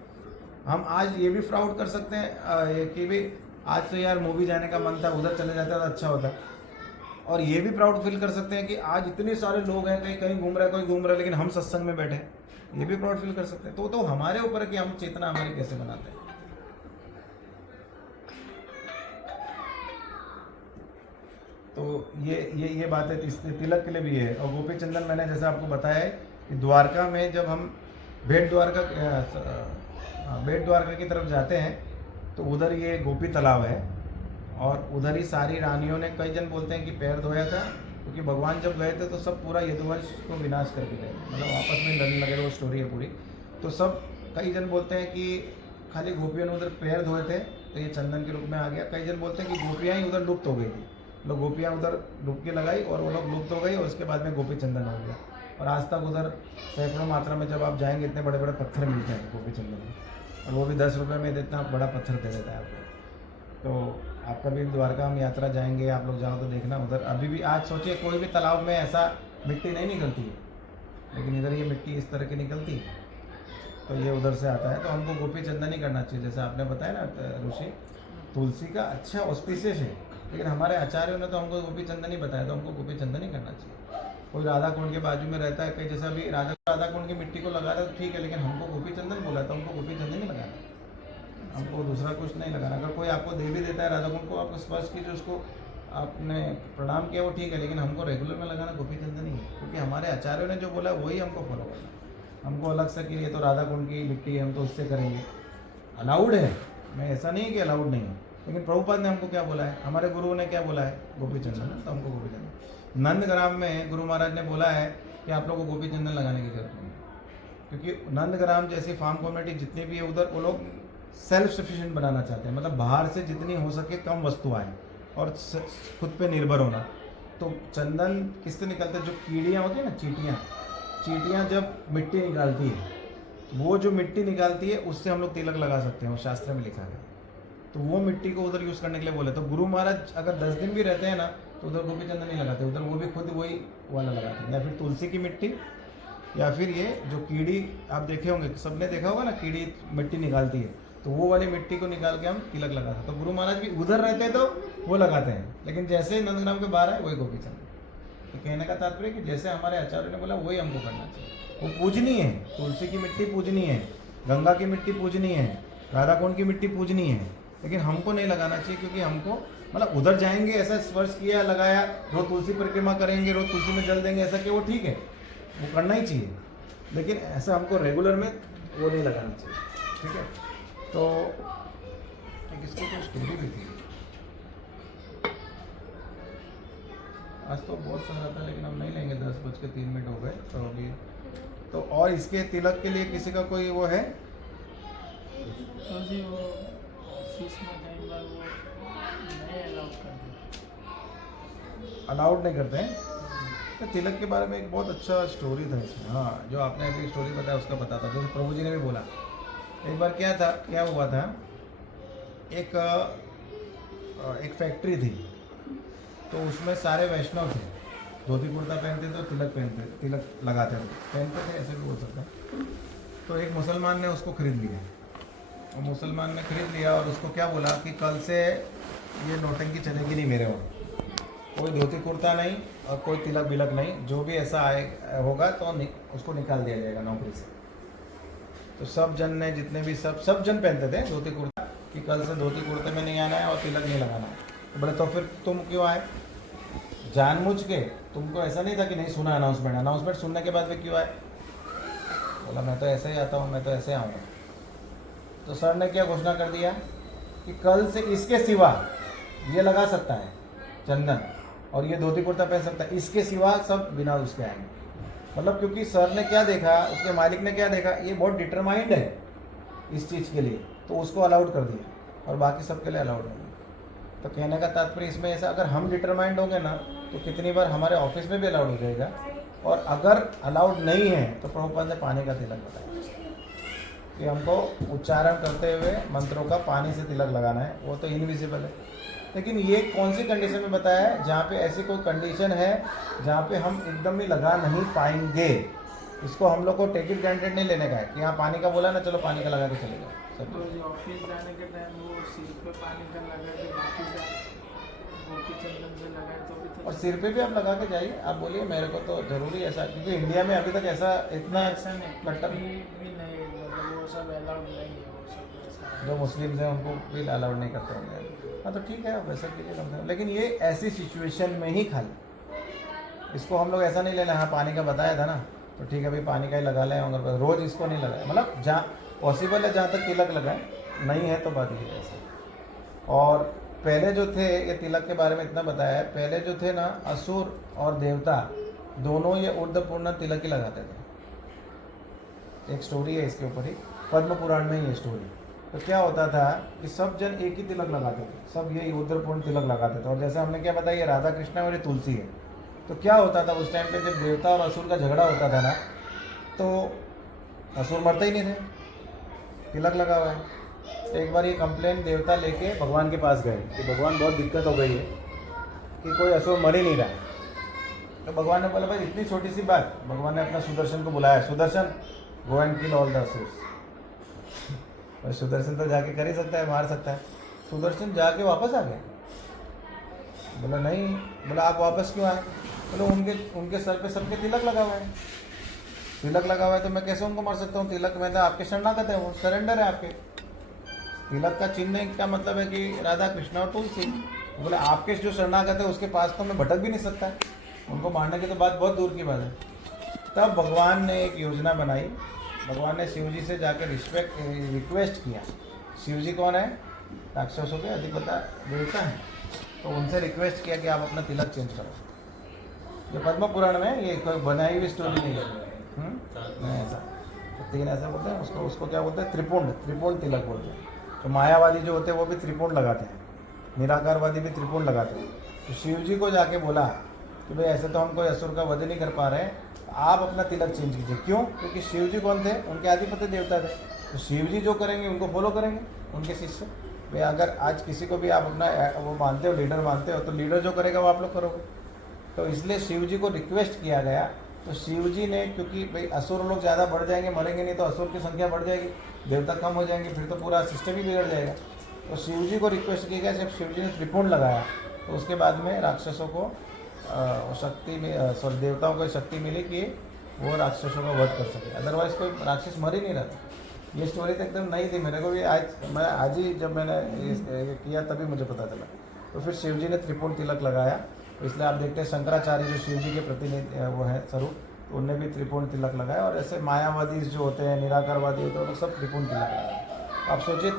हम आज ये भी प्राउड कर सकते हैं कि भाई आज तो यार मूवी जाने का मन था, उधर चले जाता तो अच्छा होता। और ये भी प्राउड फील कर सकते हैं कि आज इतने सारे लोग हैं, कहीं कहीं घूम रहा है, कोई घूम रहा है, लेकिन हम सत्संग में बैठे हैं। ये भी प्राउड फील कर सकते हैं। तो हमारे ऊपर है कि हम चेतना हमारी कैसे बनाते हैं। तो ये बात है तिलक के लिए भी है। और गोपी चंदन मैंने जैसे आपको बताया है कि द्वारका में जब हम बेट द्वारका की तरफ जाते हैं तो उधर ये गोपी तालाब है, और उधर ही सारी रानियों ने, कई जन बोलते हैं कि पैर धोया था, क्योंकि भगवान जब गए थे तो सब पूरा यदुवंश को विनाश करके गए, मतलब आपस में लड़ने लगे, वो स्टोरी है पूरी। तो सब कई जन बोलते हैं कि खाली गोपियों ने उधर पैर धोए थे तो ये चंदन के रूप में आ गया। कई जन बोलते हैं कि गोपियाँ ही उधर लुप्त हो गई थी, लोग गोपियाँ उधर डुबकी लगाई और वो लोग लुप्त हो गई, और उसके बाद में गोपी चंदन हो गया। और आज तक उधर सैकड़ों मात्रा में जब आप जाएंगे इतने बड़े बड़े पत्थर मिलते हैं गोपी चंदन में, और वो भी 10 रुपये में इतना बड़ा पत्थर दे देता है आपको। तो आप कभी द्वारका हम यात्रा जाएंगे, आप लोग जाओ तो देखना उधर अभी भी। आज सोचिए कोई भी तालाब में ऐसा मिट्टी नहीं निकलती है, लेकिन इधर ये मिट्टी इस तरह की निकलती है, तो ये उधर से आता है। तो हमको गोपी चंदन ही करना चाहिए। जैसे आपने बताया ना ऋषि, तुलसी का अच्छा ऑस्पिशियस है, लेकिन हमारे आचार्यों ने तो हमको गोपी चंदन ही बताया, तो हमको गोपी चंदन ही करना चाहिए। कोई राधा कुंड के बाजू में रहता है, कहीं जैसा भी राधा कुंड की मिट्टी को लगा रहा है तो ठीक है, लेकिन हमको गोपी चंदन बोला तो हमको गोपी चंदन ही लगाना, हमको दूसरा कुछ नहीं लगाना। अगर कोई आपको दे भी देता है राधा कुंड को, आपको स्पर्श कीजिए, उसको आपने प्रणाम किया वो ठीक है, लेकिन हमको रेगुलर में लगाना गोपी चंदन ही है, क्योंकि हमारे आचार्यों ने जो बोला वही हमको फॉलो करना। हमको अलग से कि ये तो राधा कुंड की मिट्टी है हम तो उससे करेंगे, अलाउड है, मैं ऐसा नहीं कि अलाउड नहीं है, लेकिन प्रभुपाद ने हमको क्या बोला है, हमारे गुरुओं ने क्या बोला है, गोपी चंदन, तो हमको गोपी चंदन। नंदग्राम में गुरु महाराज ने बोला है कि आप लोगों को गोपी चंदन लगाने की जरूरत नहीं है, क्योंकि नंदग्राम जैसी फार्म कम्युनिटी जितनी भी है उधर वो लोग सेल्फ सफिशिएंट बनाना चाहते हैं, मतलब बाहर से जितनी हो सके कम वस्तु आए और खुद पे निर्भर होना। तो चंदन किससे निकलता है, जो कीड़ियाँ होती है ना, चींटियाँ जब मिट्टी निकालती है, वो जो मिट्टी निकालती है उससे हम लोग तिलक लगा सकते हैं, वो शास्त्र में लिखा है। तो वो मिट्टी को उधर यूज़ करने के लिए बोले। तो गुरु महाराज अगर 10 दिन भी रहते हैं ना तो उधर गोपी चंदन नहीं लगाते, उधर वो भी खुद वही वाला लगाते हैं, या फिर तुलसी की मिट्टी, या फिर ये जो कीड़ी आप देखे होंगे, सबने देखा होगा ना, कीड़ी मिट्टी निकालती है, तो वो वाली मिट्टी को निकाल के हम तिलक लगाते हैं। तो गुरु महाराज भी उधर रहते हैं तो वो लगाते हैं, लेकिन जैसे ही नंदग्राम के बाहर है वही गोपी चंदन। तो कहने का तात्पर्य कि जैसे हमारे आचार्य ने बोला वही हमको करना चाहिए। वो पूजनीय है, तुलसी की मिट्टी पूजनीय है, गंगा की मिट्टी पूजनीय है, राधा कुंड की मिट्टी पूजनीय है, लेकिन हमको नहीं लगाना चाहिए, क्योंकि हमको मतलब उधर जाएंगे ऐसा स्पर्श किया लगाया, रोज तुलसी परिक्रमा करेंगे, रोज तुलसी में जल देंगे, ऐसा कि वो ठीक है, वो करना ही चाहिए, लेकिन ऐसा हमको रेगुलर में वो नहीं लगाना चाहिए, ठीक है। तो एक इसकी तो स्टोरी भी थी, आज तो बहुत सारा था, लेकिन हम नहीं लेंगे, 10:03 हो गए तो अभी तो। और इसके तिलक के लिए किसी का कोई वो है, तो जी वो ऑफिस में कई बार वो नहीं अलाउड करते, अलाउड नहीं करते हैं। तो तिलक के बारे में एक बहुत अच्छा स्टोरी था इसमें, हाँ, जो आपने अभी स्टोरी बताया उसका बताता, जैसे प्रभु जी ने भी बोला। एक बार क्या हुआ था, एक फैक्ट्री थी, तो उसमें सारे वैष्णव थे, धोती कुर्ता पहनते थे, तिलक लगाते थे, ऐसे भी बोल सकते हैं। तो एक मुसलमान ने उसको खरीद लिया, और मुसलमान ने खरीद लिया और उसको क्या बोला कि कल से ये नौटंकी चलेगी नहीं मेरे वहाँ, कोई धोती कुर्ता नहीं और कोई तिलक बिलक नहीं, जो भी ऐसा आए होगा तो उसको निकाल दिया जाएगा नौकरी से। तो सब जन ने, जितने भी सब जन पहनते थे धोती कुर्ता, कि कल से धोती कुर्ते में नहीं आना है और तिलक नहीं लगाना है। तो बोले तो फिर तुम क्यों आए, जानबूझ के तुमको ऐसा नहीं था कि नहीं सुना अनाउंसमेंट सुनने के बाद भी क्यों आए? बोला मैं तो ऐसे ही आता हूँ, मैं तो ऐसे आऊँगा। तो सर ने क्या घोषणा कर दिया कि कल से इसके सिवा ये लगा सकता है चंदन और ये धोती कुर्ता पहन सकता है, इसके सिवा सब बिना उसके आएंगे। मतलब क्योंकि सर ने क्या देखा, उसके मालिक ने क्या देखा, ये बहुत डिटरमाइंड है इस चीज़ के लिए, तो उसको अलाउड कर दिया और बाकी सबके लिए अलाउड नहीं। तो कहने का तात्पर्य इसमें ऐसा, अगर हम डिटरमाइंड होंगे ना तो कितनी बार हमारे ऑफिस में भी अलाउड हो जाएगा। और अगर अलाउड नहीं है तो प्रभुपाद ने पानी का तिलक बताया कि हमको उच्चारण करते हुए मंत्रों का पानी से तिलक लगाना है, वो तो इनविजिबल है। लेकिन ये कौन सी कंडीशन में बताया है? जहाँ पे ऐसी कोई कंडीशन है जहाँ पे हम एकदम ही लगा नहीं पाएंगे। इसको हम लोग को टेक इट ग्रांटेड नहीं लेने का है कि यहाँ पानी का बोला ना, चलो पानी का लगा के चले जाओ। रोज ऑफिस जाने के टाइम वो सिर पे पानी का लगा के गोपी चंदन से लगाए तो भी और सिर पे भी आप लगा के जाइए, आप बोलिए मेरे को तो जरूरी ऐसा, क्योंकि इंडिया में अभी तक ऐसा इतना ऐसा नहीं कट्टर भी नहीं, मतलब वो सब अलाउड नहीं है, वो सब ऐसा जो मुस्लिम्स हैं उनको भी अलाउड नहीं करते होंगे। हाँ तो ठीक है, वैसा कीजिए कम से कम। लेकिन ये ऐसी सिचुएशन में ही खाली, इसको हम लोग ऐसा नहीं लेना, हाँ पानी का बताया था ना तो ठीक है भाई पानी का ही लगा लें, अगर रोज़ इसको नहीं लगाए, मतलब जहाँ पॉसिबल है जहाँ तक तिलक लगाए, नहीं है तो बात ये है ऐसे। और पहले जो थे, ये तिलक के बारे में इतना बताया है, पहले जो थे ना असुर और देवता दोनों ये ऊर्ध्वपूर्ण तिलक ही लगाते थे। एक स्टोरी है इसके ऊपर ही, पद्म पुराण में ही ये स्टोरी। तो क्या होता था कि सब जन एक ही तिलक लगाते थे, सब ये ऊर्ध्वपूर्ण तिलक लगाते थे। और जैसे हमने क्या बताया, ये राधा कृष्ण और ये तुलसी है। तो क्या होता था उस टाइम पे जब देवता और असुर का झगड़ा होता था ना, तो असुर मरते ही नहीं थे, तिलक लगा हुआ है। तो एक बार ये कंप्लेंट देवता लेके भगवान के पास गए कि भगवान बहुत दिक्कत हो गई है कि कोई असुर मर ही नहीं रहा। तो भगवान ने बोला भाई इतनी छोटी सी बात, भगवान ने अपना सुदर्शन को बुलाया, Sudarshan go and kill all the asuras. और सुदर्शन तो जाके कर ही सकता है, मार सकता है। सुदर्शन जाके वापस आ गया। बोला नहीं, बोला आप वापस क्यों आए? बोले उनके सर पे सबके तिलक लगा हुआ है, तिलक लगा हुआ है तो मैं कैसे उनको मार सकता हूँ? तिलक में तो आपके शरणागत है, वो सरेंडर है आपके। तिलक का चिन्ह का मतलब है कि राधा कृष्ण और तुलसी। बोले आपके जो शरणागत है उसके पास तो मैं भटक भी नहीं सकता, उनको मारने की तो बात बहुत दूर की बात है। तब भगवान ने एक योजना बनाई, भगवान ने शिव जी से जाकर रिक्वेस्ट किया। शिव जी कौन है? राक्षसों के अधिपता देवता हैं। तो उनसे रिक्वेस्ट किया कि आप अपना तिलक चेंज करो। ये पद्म पुराण में, ये कोई बनाई हुई स्टोरी नहीं है। नहीं ऐसा, तो तीन ऐसा बोलते हैं उसको क्या बोलते हैं? त्रिपुंड तिलक बोलते हैं। तो मायावादी जो होते हैं वो भी त्रिपुंड लगाते हैं, निराकारवादी भी त्रिपुंड लगाते हैं। तो शिव जी को जाके बोला कि भाई ऐसे तो हम कोई असुर का वध नहीं कर पा रहे हैं, आप अपना तिलक चेंज कीजिए। क्यों? क्योंकि शिव जी कौन थे? उनके अधिपति देवता थे। तो शिव जी जो करेंगे उनको फॉलो करेंगे उनके शिष्य। भाई अगर आज किसी को भी आप अपना वो मानते हो, लीडर मानते हो, तो लीडर जो करेगा वो आप लोग करोगे। तो इसलिए शिव जी को रिक्वेस्ट किया गया। तो शिव जी ने, क्योंकि भाई असुर लोग ज़्यादा बढ़ जाएंगे, मरेंगे नहीं तो असुर की संख्या बढ़ जाएगी, देवता कम हो जाएंगे, फिर तो पूरा सिस्टम ही बिगड़ जाएगा। तो शिव जी को रिक्वेस्ट किया गया। जब शिव जी ने त्रिपुंड लगाया तो उसके बाद में राक्षसों को शक्ति में, देवताओं को शक्ति मिली कि वो राक्षसों का वध कर सके, अदरवाइज कोई राक्षस मर ही नहीं रहा। ये स्टोरी तो एकदम नई थी मेरे को भी, आज ही जब मैंने ये किया तभी मुझे पता चला। तो फिर शिव जी ने त्रिपुंड तिलक लगाया। इसलिए आप देखते हैं शंकराचार्य जो शिव जी के प्रतिनिधि वो है स्वरूप, तो उनने भी त्रिपुंड तिलक लगाया। और ऐसे मायावादी जो होते हैं, निराकारवादी होते हैं, वो सब त्रिपुंड तिलक लगाए। आप सोचिए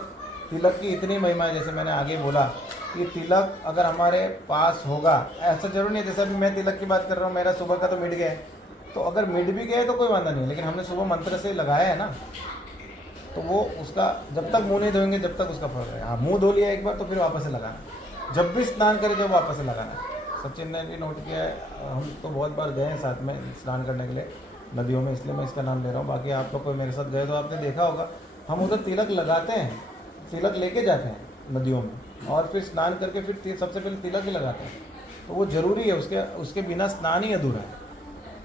तिलक की इतनी महिमा है। जैसे मैंने आगे बोला कि तिलक अगर हमारे पास होगा, ऐसा जरूर नहीं है जैसा भी मैं तिलक की बात कर रहा हूँ, मेरा सुबह का तो मिट गया है, तो अगर मिट भी गया तो कोई वादा नहीं, लेकिन हमने सुबह मंत्र से लगाया है ना, तो वो उसका जब तक मुंह नहीं धोएंगे जब तक उसका फल है। हाँ, मुंह धो लिया एक बार तो फिर वापस से लगाना, जब भी स्नान करें जब वापस से लगाना। सचिन ने भी नोट किया है, हम तो बहुत बार गए हैं साथ में स्नान करने के लिए नदियों में, इसलिए मैं इसका नाम ले रहा हूँ। बाकी आप लोग कोई मेरे साथ गए तो आपने देखा होगा, हम उधर तिलक लगाते हैं, तिलक लेके जाते हैं नदियों में, और फिर स्नान करके फिर सबसे पहले तिलक ही लगाते हैं। तो वो ज़रूरी है, उसके बिना स्नान ही अधूरा है।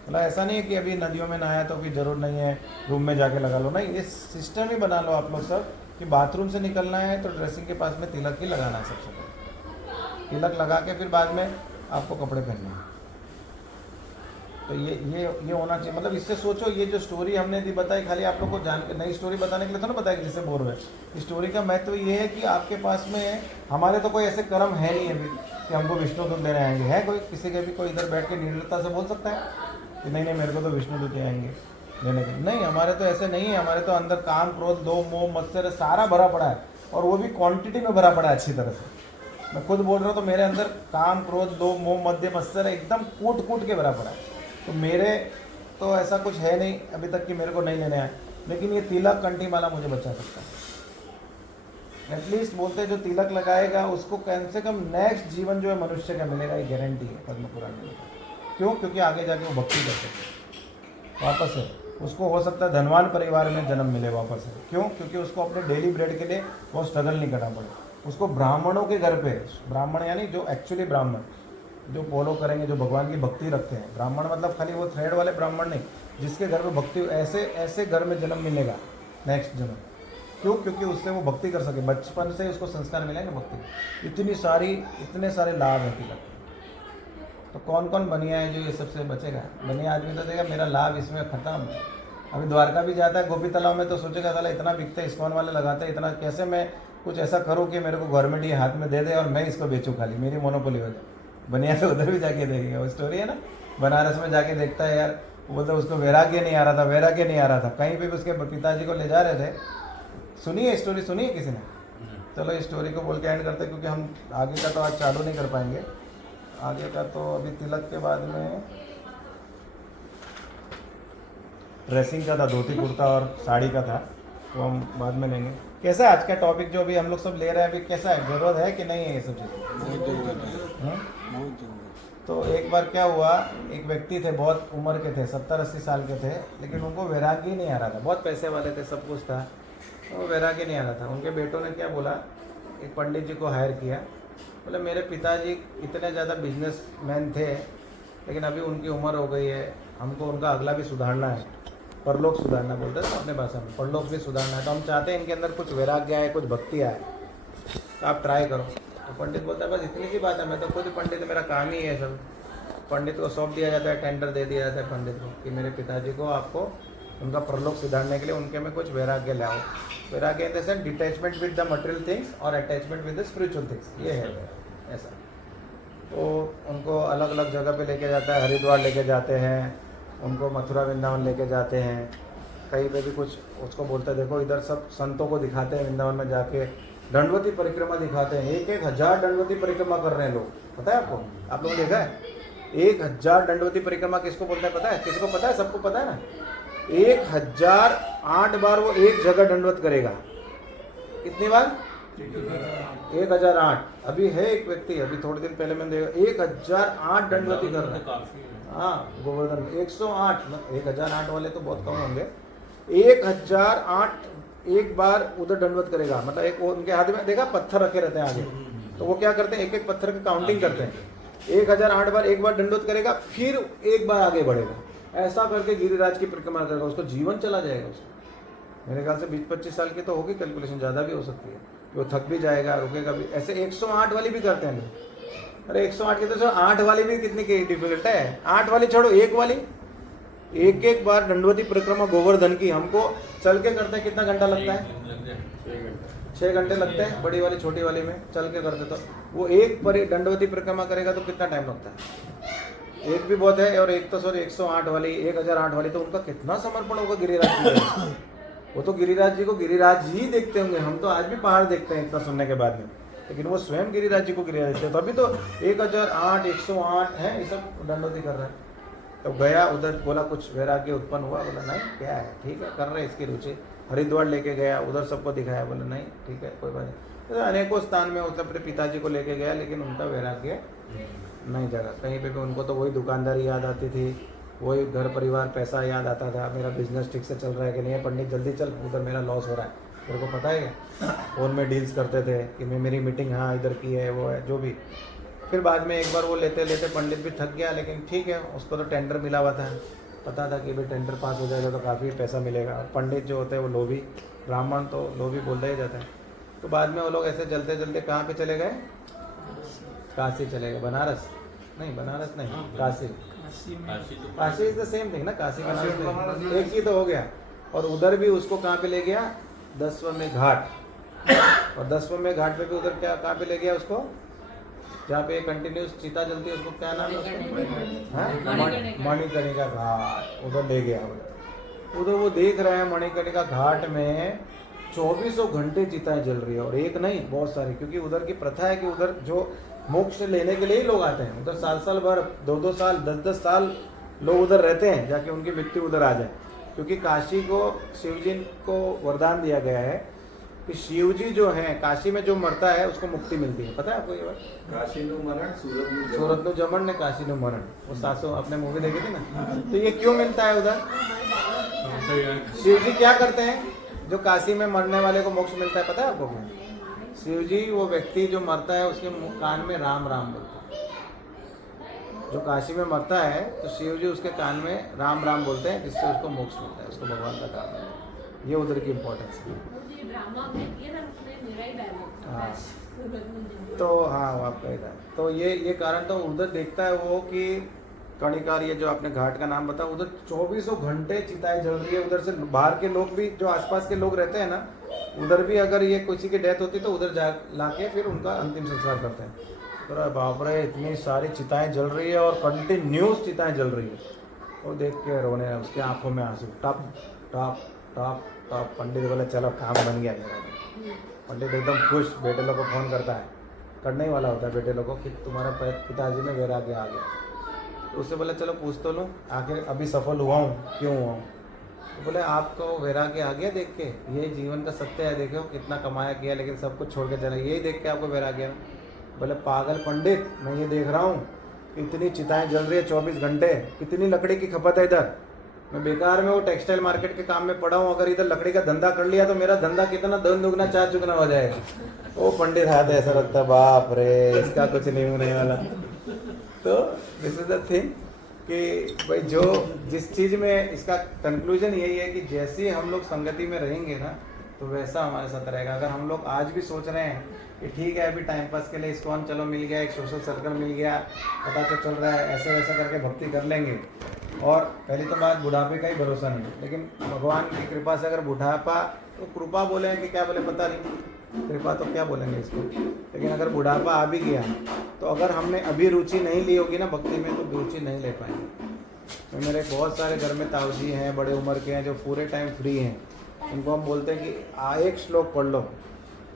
मतलब ऐसा नहीं है कि अभी नदियों में नहाया तो फिर ज़रूर नहीं है, रूम में जाके लगा लो, नहीं, ये सिस्टम ही बना लो आप लोग सब कि बाथरूम से निकलना है तो ड्रेसिंग के पास में तिलक ही लगाना है। सबसे पहले तिलक लगा के फिर बाद में आपको कपड़े पहनने हैं। तो ये होना चाहिए। मतलब इससे सोचो, ये जो स्टोरी हमने दी बताई खाली आप लोग को जान के, नई स्टोरी बताने के लिए तो ना बताया कि जिससे बोर हुए। स्टोरी का महत्व ये है कि आपके पास में, हमारे तो कोई ऐसे कर्म है नहीं अभी कि हमको विष्णु दूत लेने आएंगे। है कोई, किसी के भी कोई इधर बैठ के निर्भरता से बोल सकता है कि नहीं नहीं मेरे को तो विष्णु दूत आएंगे लेने के? नहीं, हमारे तो ऐसे नहीं है। हमारे तो अंदर काम, क्रोध, लोभ, मोह, मत्सर सारा भरा पड़ा है, और वो भी क्वांटिटी में भरा पड़ा है अच्छी तरह से। मैं खुद बोल रहा हूँ तो मेरे अंदर काम, क्रोध, लोभ, मोह, मध्य, मत्सर एकदम कूट कूट के भरा पड़ा है। तो मेरे तो ऐसा कुछ है नहीं अभी तक कि मेरे को नहीं लेने आए, लेकिन ये तिलक कंठी माला मुझे बचा सकता है। एटलीस्ट बोलते हैं जो तिलक लगाएगा उसको कम से कम नेक्स्ट जीवन जो है मनुष्य का मिलेगा, ये गारंटी है पद्म पुराण में। क्यों? क्योंकि आगे जाके वो भक्ति कर सकते वापस है। उसको हो सकता है धनवान परिवार में जन्म मिले वापस है। क्यों? क्योंकि उसको अपने डेली ब्रेड के लिए वो स्ट्रगल नहीं करना पड़े। उसको ब्राह्मणों के घर पे, ब्राह्मण यानी जो एक्चुअली ब्राह्मण जो फॉलो करेंगे, जो भगवान की भक्ति रखते हैं, ब्राह्मण मतलब खाली वो थ्रेड वाले ब्राह्मण नहीं, जिसके घर में भक्ति, ऐसे ऐसे घर में जन्म मिलेगा नेक्स्ट जन्म। क्यों? क्योंकि उससे वो भक्ति कर सके, बचपन से उसको संस्कार मिलेंगे भक्ति। इतने सारे लाभ है तिलक। तो कौन कौन बनिया है जो ये सबसे बचेगा? बनिया आदमी तो देगा मेरा लाभ इसमें खत्म। अभी द्वारका भी जाता है गोपी तालाब में तो सोचेगा साला इतना बिकते हैं, इस्कॉन वाले लगाते हैं इतना, कैसे मैं कुछ ऐसा करूँ कि मेरे को गवर्नमेंट ये हाथ में दे दे और मैं इसको बेचूँ, खाली मेरी मोनोपोली हो जाए। बनिया तो उधर भी जाके देखेगा, वो स्टोरी है ना, बनारस में जाके देखता है यार, वो तो उसको वैराग्य नहीं आ रहा था, कहीं पे भी उसके पिताजी को ले जा रहे थे। सुनिए स्टोरी, सुनिए किसी ने? चलो इस स्टोरी को बोल के एंड करते हैं, क्योंकि हम आगे का तो आज चालू नहीं कर पाएंगे। आगे का तो अभी तिलक के बाद में ड्रेसिंग का था, धोती कुर्ता और साड़ी का था, वो हम बाद में लेंगे। कैसा है आज का टॉपिक जो अभी हम लोग सब ले रहे हैं, अभी कैसा है? जरूरत है कि नहीं है ये सब चीज़ें? तो एक बार क्या हुआ, एक व्यक्ति थे, बहुत उम्र के थे, 70-80 साल के थे, लेकिन उनको वैराग्य ही नहीं आ रहा था। बहुत पैसे वाले थे, सब कुछ था, वो वैराग्य नहीं आ रहा था। उनके बेटों ने क्या बोला, एक पंडित जी को हायर किया। बोले मेरे पिताजी इतने ज़्यादा बिजनेसमैन थे, लेकिन अभी उनकी उम्र हो गई है, हमको उनका अगला भी सुधारना है, परलोक सुधारना बोलते हैं अपने भाषा में, परलोक भी सुधारना है। तो हम चाहते हैं इनके अंदर कुछ वैराग्य आए, कुछ भक्ति आए, तो आप ट्राई करो। तो पंडित बोलता है बस इतनी सी बात है, मैं तो खुद पंडित, मेरा काम ही है सब। पंडित को सौंप दिया जाता है, टेंडर दे दिया जाता है पंडित को कि मेरे पिताजी को आपको उनका परलोक सुधारने के लिए उनके में कुछ वैराग्य लाओ। Vairagya in the sense detachment with the material things और attachment with the spiritual things, ये है ऐसा। तो उनको अलग अलग जगह पे लेके जाता है, हरिद्वार लेके जाते हैं, उनको मथुरा वृंदावन लेके जाते हैं, कहीं पे भी कुछ उसको बोलते हैं देखो इधर सब संतों को दिखाते हैं, वृंदावन में जाके दंडवती परिक्रमा दिखाते हैं। 1,000 दंडवती परिक्रमा कर रहे हैं लोग, पता है आपको? आप लोगों ने देखा है? 1,000 दंडवती परिक्रमा किसको बोलते हैं पता है? किसी को पता है? सबको पता है ना? 1,008 बार वो एक जगह दंडवत करेगा। कितनी बार? 1,008। अभी है एक व्यक्ति, अभी थोड़े दिन पहले मैंने देखा, 1,008 दंडवती कर रहा है। हाँ, गोवर्धन 108, 1,008 वाले तो बहुत कम होंगे। 1,008 एक बार उधर दंडवत करेगा, मतलब एक उनके हाथ में देखा पत्थर रखे रहते हैं आगे, तो वो क्या करते हैं, एक एक पत्थर की काउंटिंग करते हैं। 1,008 बार एक बार दंडवत करेगा, फिर एक बार आगे बढ़ेगा, ऐसा करके गिरिराज की परिक्रमा करेगा। उसको जीवन चला जाएगा उसको, मेरे ख्याल से 20-25 साल की तो होगी कैलकुलेशन, ज़्यादा भी हो सकती है। वो थक भी जाएगा, रुकेगा भी। ऐसे 108 वाली भी करते हैं लोग। अरे 108 की तो 8 वाली भी कितनी डिफिकल्ट है। 8 वाली छोड़ो, 1 वाली, एक बार दंडवती परिक्रमा गोवर्धन की हमको चल के करते हैं कितना घंटा लगता है? 6 घंटे लगते हैं, बड़ी वाली छोटी वाली में चल के करते। तो वो एक दंडवती परिक्रमा करेगा तो कितना टाइम लगता है? एक भी बहुत है, और एक तो सॉरी 108 वाली, 1,008 वाली, तो उनका कितना समर्पण होगा गिरिराज जी। वो तो गिरिराज जी को गिरिराज ही देखते होंगे, हम तो आज भी पहाड़ देखते हैं इतना सुनने के बाद में, लेकिन वो स्वयं गिरिराज जी को गिरिराज देखते हैं। तो अभी तो 1,008, 108 है, ये सब दंडवती कर रहे हैं। तो गया उधर, बोला कुछ वैराग्य उत्पन्न हुआ, बोला नहीं क्या है, ठीक है कर रहे हैं इसकी रुचि। हरिद्वार लेके गया, उधर सबको दिखाया, बोला नहीं ठीक है कोई बात नहीं। तो अनेकों स्थान में मतलब अपने पिताजी को लेके गया, लेकिन उनका वैराग्य नहीं जगा। कहीं पे भी उनको तो वही दुकानदारी याद आती थी, वही घर परिवार पैसा याद आता था, मेरा बिजनेस ठीक से चल रहा है कि नहीं है, पंडित जल्दी चल, उधर मेरा लॉस हो रहा है, मेरे को पता है। फ़ोन में डील्स करते थे कि मैं मेरी मीटिंग हाँ इधर की है, वो है जो भी। फिर बाद में एक बार वो लेते लेते पंडित भी थक गया, लेकिन ठीक है, उसको तो टेंडर मिला हुआ था, पता था कि भाई टेंडर पास हो जाएगा तो काफ़ी पैसा मिलेगा। पंडित जो होते हैं वो लोभी, ब्राह्मण तो लोभी बोलता ही जाता है। तो बाद में वो लोग ऐसे चलते चलते कहाँ पे चले गए? काशी चले गए। बनारस नहीं, काशी। काशी में काशी तो Kashi is the same thing ना, काशी का काशी नाम बनारस तो में- एक ही तो हो गया। और उधर भी उसको कहाँ पे ले गया, 10वें घाट। और 10वें घाट पे भी उधर क्या कहाँ पे ले गया उसको, जहाँ पे कंटिन्यूस चिता जलती है, उसको क्या नाम है उसको? हाँ? मणिकर्णिका घाट, उधर ले गया। उधर वो देख रहे हैं मणिकर्णिका घाट में 2400 घंटे चिताएं जल रही है, और एक नहीं बहुत सारी, क्योंकि उधर की प्रथा है कि उधर जो मोक्ष लेने के लिए ही लोग आते हैं। उधर साल भर 2 साल 10 साल लोग उधर रहते हैं, जाके उनकी मृत्यु उधर आ जाए। क्योंकि काशी को शिव जी को वरदान दिया गया है कि शिव जी जो है काशी में जो मरता है उसको मुक्ति मिलती है। पता है आपको ये बात? काशी नु मरण सूरत नु जमन। सूरत नु जमन ने काशी नु मरण, वो सासों अपने मूवी देखी थी ना। तो ये क्यों मिलता है उधर? शिव जी क्या करते हैं जो काशी में मरने वाले को मोक्ष मिलता है, पता है आपको क्या? शिव जी वो व्यक्ति जो मरता है उसके कान में राम राम बोलते हैं। जो काशी में मरता है तो शिव जी उसके कान में राम राम बोलते हैं, जिससे उसको मोक्ष मिलता है, उसको भगवान का काम है। ये उधर की इम्पोर्टेंस है। हाँ। तो हाँ वो आपका ही था। तो ये कारण तो उधर देखता है वो कि कणिकार, ये जो आपने घाट का नाम बताया, उधर 2400 घंटे चिताएं जल रही है। उधर से बाहर के लोग भी, जो आसपास के लोग रहते हैं ना, उधर भी अगर ये किसी की डेथ होती तो उधर जा लाके फिर उनका अंतिम संस्कार करते हैं। तो बाप रे, इतनी सारी चिताएं जल रही है और कंटिन्यूस चिताएं जल रही है। वो देख के रोने, उसके आंखों में आंसू, टप टप टप टप। पंडित बोले चलो काम बन गया मेरा। पंडित एकदम खुश, बेटे लोग को फोन करता है, करने ही वाला होता है बेटे लोग को कि तुम्हारा पिताजी में वैराग्य आ गया। तो उससे बोले चलो पूछ तो लूँ, आखिर अभी सफल हुआ हूँ, क्यों हुआ हूँ? तो बोले आपको वैराग्य आ गया देख के, ये जीवन का सत्य है, देखो कितना कमाया किया लेकिन सब कुछ छोड़ के चला, यही देख के आपको वैराग्य है? बोले पागल पंडित, मैं ये देख रहा हूँ कि इतनी चिताएं जल रही है 24 घंटे, कितनी लकड़ी की खपत है इधर। मैं बेकार में वो टेक्सटाइल मार्केट के काम में पड़ा हूँ, अगर इधर लकड़ी का धंधा कर लिया तो मेरा धंधा कितना 2 दुगना 4 चुगना हो जाएगा। वो पंडित हाथ ऐसा लगता है, बाप रे इसका कुछ नहीं होने वाला। तो दिस इज द थिंग कि भाई जो जिस चीज़ में, इसका कंक्लूजन यही है कि जैसे हम लोग संगति में रहेंगे ना तो वैसा हमारे साथ रहेगा। अगर हम लोग आज भी सोच रहे हैं कि ठीक है अभी टाइम पास के लिए इस्कॉन चलो मिल गया, एक सोशल सर्कल मिल गया, पता तो चल रहा है, ऐसे वैसा करके भक्ति कर लेंगे। और पहली तो बात, बुढ़ापे का ही भरोसा नहीं, लेकिन भगवान की कृपा से अगर बुढ़ापा, तो कृपा बोले कि क्या बोले पता नहीं, कृपा तो क्या बोलेंगे इसको, लेकिन अगर बुढ़ापा आ भी गया तो अगर हमने अभी रुचि नहीं ली होगी ना भक्ति में, तो रुचि नहीं ले पाएंगे। तो मेरे बहुत सारे घर में ताऊजी हैं, बड़े उम्र के हैं, जो पूरे टाइम फ्री हैं, उनको हम बोलते हैं कि एक श्लोक पढ़ लो,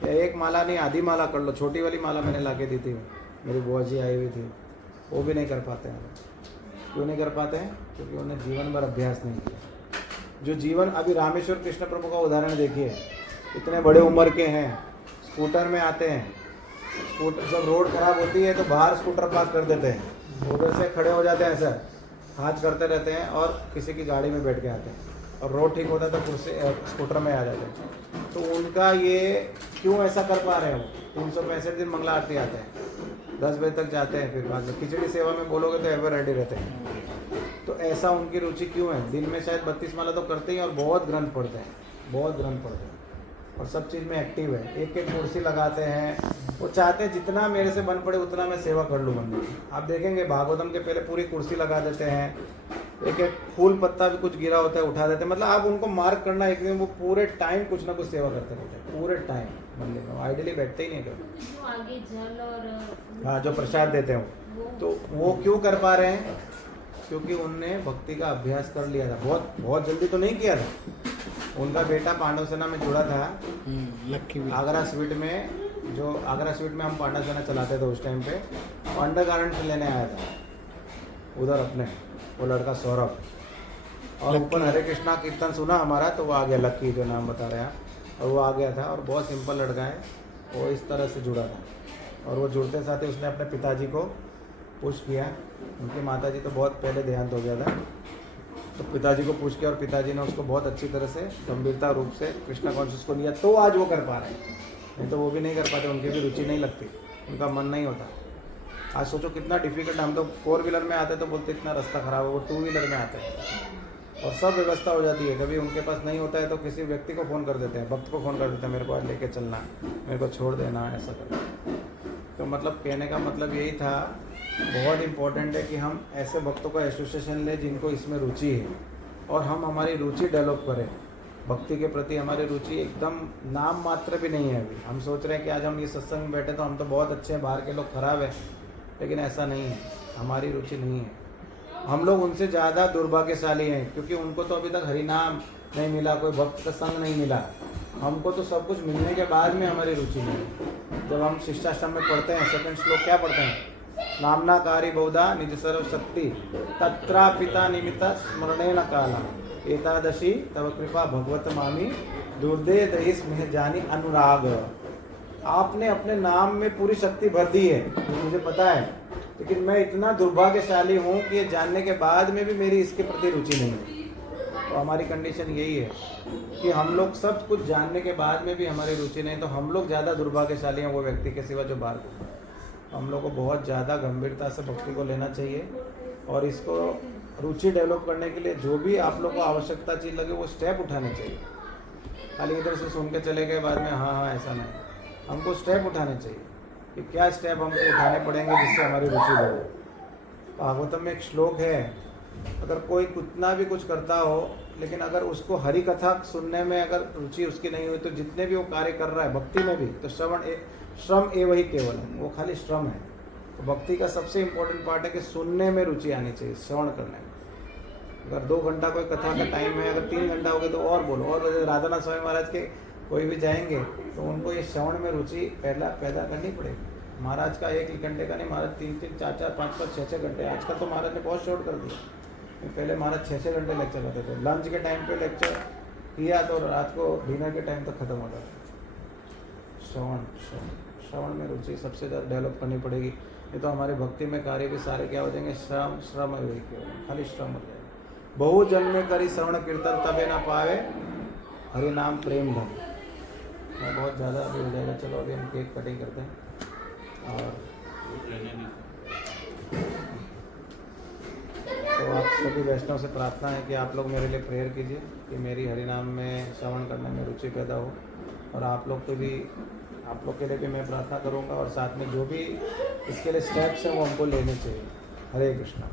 या एक माला नहीं आधी माला कर लो। छोटी वाली माला मैंने ला के दी थी, मेरी बुआ जी आई हुई थी, वो भी नहीं कर पाते हैं। क्यों नहीं कर पाते हैं? क्योंकि उन्हें जीवन भर अभ्यास नहीं किया। जो जीवन, अभी रामेश्वर कृष्ण प्रभु का उदाहरण देखिए, इतने बड़े उम्र के हैं, स्कूटर में आते हैं, स्कूटर जब रोड खराब होती है तो बाहर स्कूटर पार्क कर देते हैं, उधर से खड़े हो जाते हैं, ऐसा हाथ करते रहते हैं और किसी की गाड़ी में बैठ के आते हैं, और रोड ठीक होता है तो कुर्सी स्कूटर में आ जाते हैं। तो उनका ये क्यों ऐसा कर पा रहे हैं? वो 365 दिन मंगला आरती आते हैं, 10 बजे तक जाते हैं, फिर बाद में खिचड़ी सेवा में बोलोगे तो एवर रेडी रहते हैं। तो ऐसा उनकी रुचि क्यों है? दिन में शायद 32 माला तो करते ही, और बहुत ग्रंथ पढ़ते हैं, बहुत ग्रंथ पढ़ते हैं, और सब चीज़ में एक्टिव है। एक एक कुर्सी लगाते हैं, वो चाहते हैं जितना मेरे से बन पड़े उतना मैं सेवा कर लूँ मंदिर की। आप देखेंगे भागवतम के पहले पूरी कुर्सी लगा देते हैं, एक एक फूल पत्ता भी कुछ गिरा होता है उठा देते हैं। मतलब आप उनको मार्क करना, एक दिन वो पूरे टाइम कुछ ना कुछ सेवा करते रहते हैं, पूरे टाइम मंदिर में। आइडियली बैठते ही नहीं कभी। जो आगे जल और हाँ, जो प्रसाद देते हैं तो वो क्यों कर पा रहे हैं? क्योंकि उनने भक्ति का अभ्यास कर लिया था, बहुत जल्दी तो नहीं किया था। उनका बेटा पांडव सेना में जुड़ा था, लक्की भी। आगरा स्वीट में, जो आगरा स्वीट में हम पांडव सेना चलाते थे उस टाइम पे, अंडर गारमेंट्स लेने आया था उधर अपने, वो लड़का सौरभ। और ऊपर हरे कृष्णा कीर्तन सुना हमारा तो वो आ गया, लक्की जो नाम बता रहे हैं, और वो आ गया था। और बहुत सिंपल लड़का है, वो इस तरह से जुड़ा था। और वो जुड़ते साथ ही उसने अपने पिताजी को पुश किया। उनकी माताजी तो बहुत पहले देहांत हो गया था, तो पिताजी को पुश किया और पिताजी ने उसको बहुत अच्छी तरह से गंभीरता रूप से कृष्णा कॉन्शियस को लिया, तो आज वो कर पा रहे हैं। नहीं तो वो भी नहीं कर पाते, उनकी भी रुचि नहीं लगती, उनका मन नहीं होता। आज सोचो कितना डिफिकल्ट, हम तो 4 व्हीलर में आते तो बोलते इतना रास्ता खराब है, वो 2 व्हीलर में आते हैं और सब व्यवस्था हो जाती है। कभी उनके पास नहीं होता है तो किसी व्यक्ति को फ़ोन कर देते हैं, भक्त को फ़ोन कर देते हैं, मेरे को आज लेके चलना, मेरे को छोड़ देना, ऐसा करना। तो मतलब कहने का मतलब यही था, बहुत इम्पोर्टेंट है कि हम ऐसे भक्तों का एसोसिएशन लें जिनको इसमें रुचि है, और हम हमारी रुचि डेवलप करें। भक्ति के प्रति हमारी रुचि एकदम नाम मात्र भी नहीं है। अभी हम सोच रहे हैं कि आज हम ये सत्संग में बैठे तो हम तो बहुत अच्छे हैं, बाहर के लोग खराब है, लेकिन ऐसा नहीं है, हमारी रुचि नहीं है। हम लोग उनसे ज़्यादा दुर्भाग्यशाली हैं, क्योंकि उनको तो अभी तक हरिनाम नहीं मिला, कोई भक्त का संग नहीं मिला। हमको तो सब कुछ मिलने के बाद में हमारी रुचि नहीं। जब हम शिष्टाश्रम में पढ़ते हैं, सेकंड श्लोक क्या पढ़ते हैं? नामनाकारी बहुधा निज सर्व शक्ति तत्रा पिता निमित्त स्मरणेन काला एतादशी तव कृपा भगवत मामी दुर्दे दही स्नेह जानी अनुराग। आपने अपने नाम में पूरी शक्ति भर दी है, मुझे पता है, लेकिन मैं इतना दुर्भाग्यशाली हूँ कि ये जानने के बाद में भी मेरी इसके प्रति रुचि नहीं है। तो हमारी कंडीशन यही है कि हम लोग सब कुछ जानने के बाद में भी हमारी रुचि नहीं, तो हम लोग ज़्यादा दुर्भाग्यशाली हैं वो व्यक्ति के सिवा जो बाहर को। हम लोग को बहुत ज़्यादा गंभीरता से भक्ति को लेना चाहिए, और इसको रुचि डेवलप करने के लिए जो भी आप लोग को आवश्यकता चीज़ लगे वो स्टेप उठाने चाहिए। खाली इधर से सुन के चले गए बाद में हाँ ऐसा नहीं, हमको स्टेप उठाने चाहिए कि क्या स्टेप हमको उठाने पड़ेंगे जिससे हमारी रुचि बढ़े। भागवतम में एक श्लोक है, अगर कोई कितना भी कुछ करता हो, लेकिन अगर उसको हरि कथा सुनने में अगर रुचि उसकी नहीं हुई, तो जितने भी वो कार्य कर रहा है भक्ति में भी, तो श्रम एवं ही केवल है, वो खाली श्रम है। तो भक्ति का सबसे इम्पोर्टेंट पार्ट है कि सुनने में रुचि आनी चाहिए, श्रवण करने में। अगर 2 घंटा कोई कथा का टाइम है, अगर 3 घंटा हो गया तो और बोलो। और राधानाथ स्वामी महाराज के कोई भी जाएंगे तो उनको ये श्रवण में रुचि पैदा करनी पड़ेगी। महाराज का 1 घंटे का नहीं, महाराज 3-3, 4-4, 5-5, 6-6 घंटे। आजकल तो महाराज ने बहुत शॉर्ट कर दिया। पहले महाराज 6-6 घंटे लेक्चर करते थे, लंच के टाइम पे लेक्चर किया तो रात को डिनर के टाइम तक खत्म होता था। श्रवण में रुचि सबसे ज़्यादा डेवलप करनी पड़ेगी, नहीं तो हमारे भक्ति में कार्य भी सारे क्या हो जाएंगे? श्रम वही केवल, खाली श्रम हो जाएगा। बहु जन्म करी श्रवण कीर्तन तबे ना पावे हरि नाम प्रेम धन। बहुत ज़्यादा अभी हो जाएगा। चलो अभी हम केक कटिंग करते हैं। और तो आप सभी वैष्णव से प्रार्थना है कि आप लोग मेरे लिए प्रेयर कीजिए कि मेरी हरिनाम में श्रवण करने में रुचि पैदा हो, और आप लोग के लिए भी मैं प्रार्थना करूंगा, और साथ में जो भी इसके लिए स्टेप्स हैं वो हमको लेने चाहिए। हरे कृष्णा।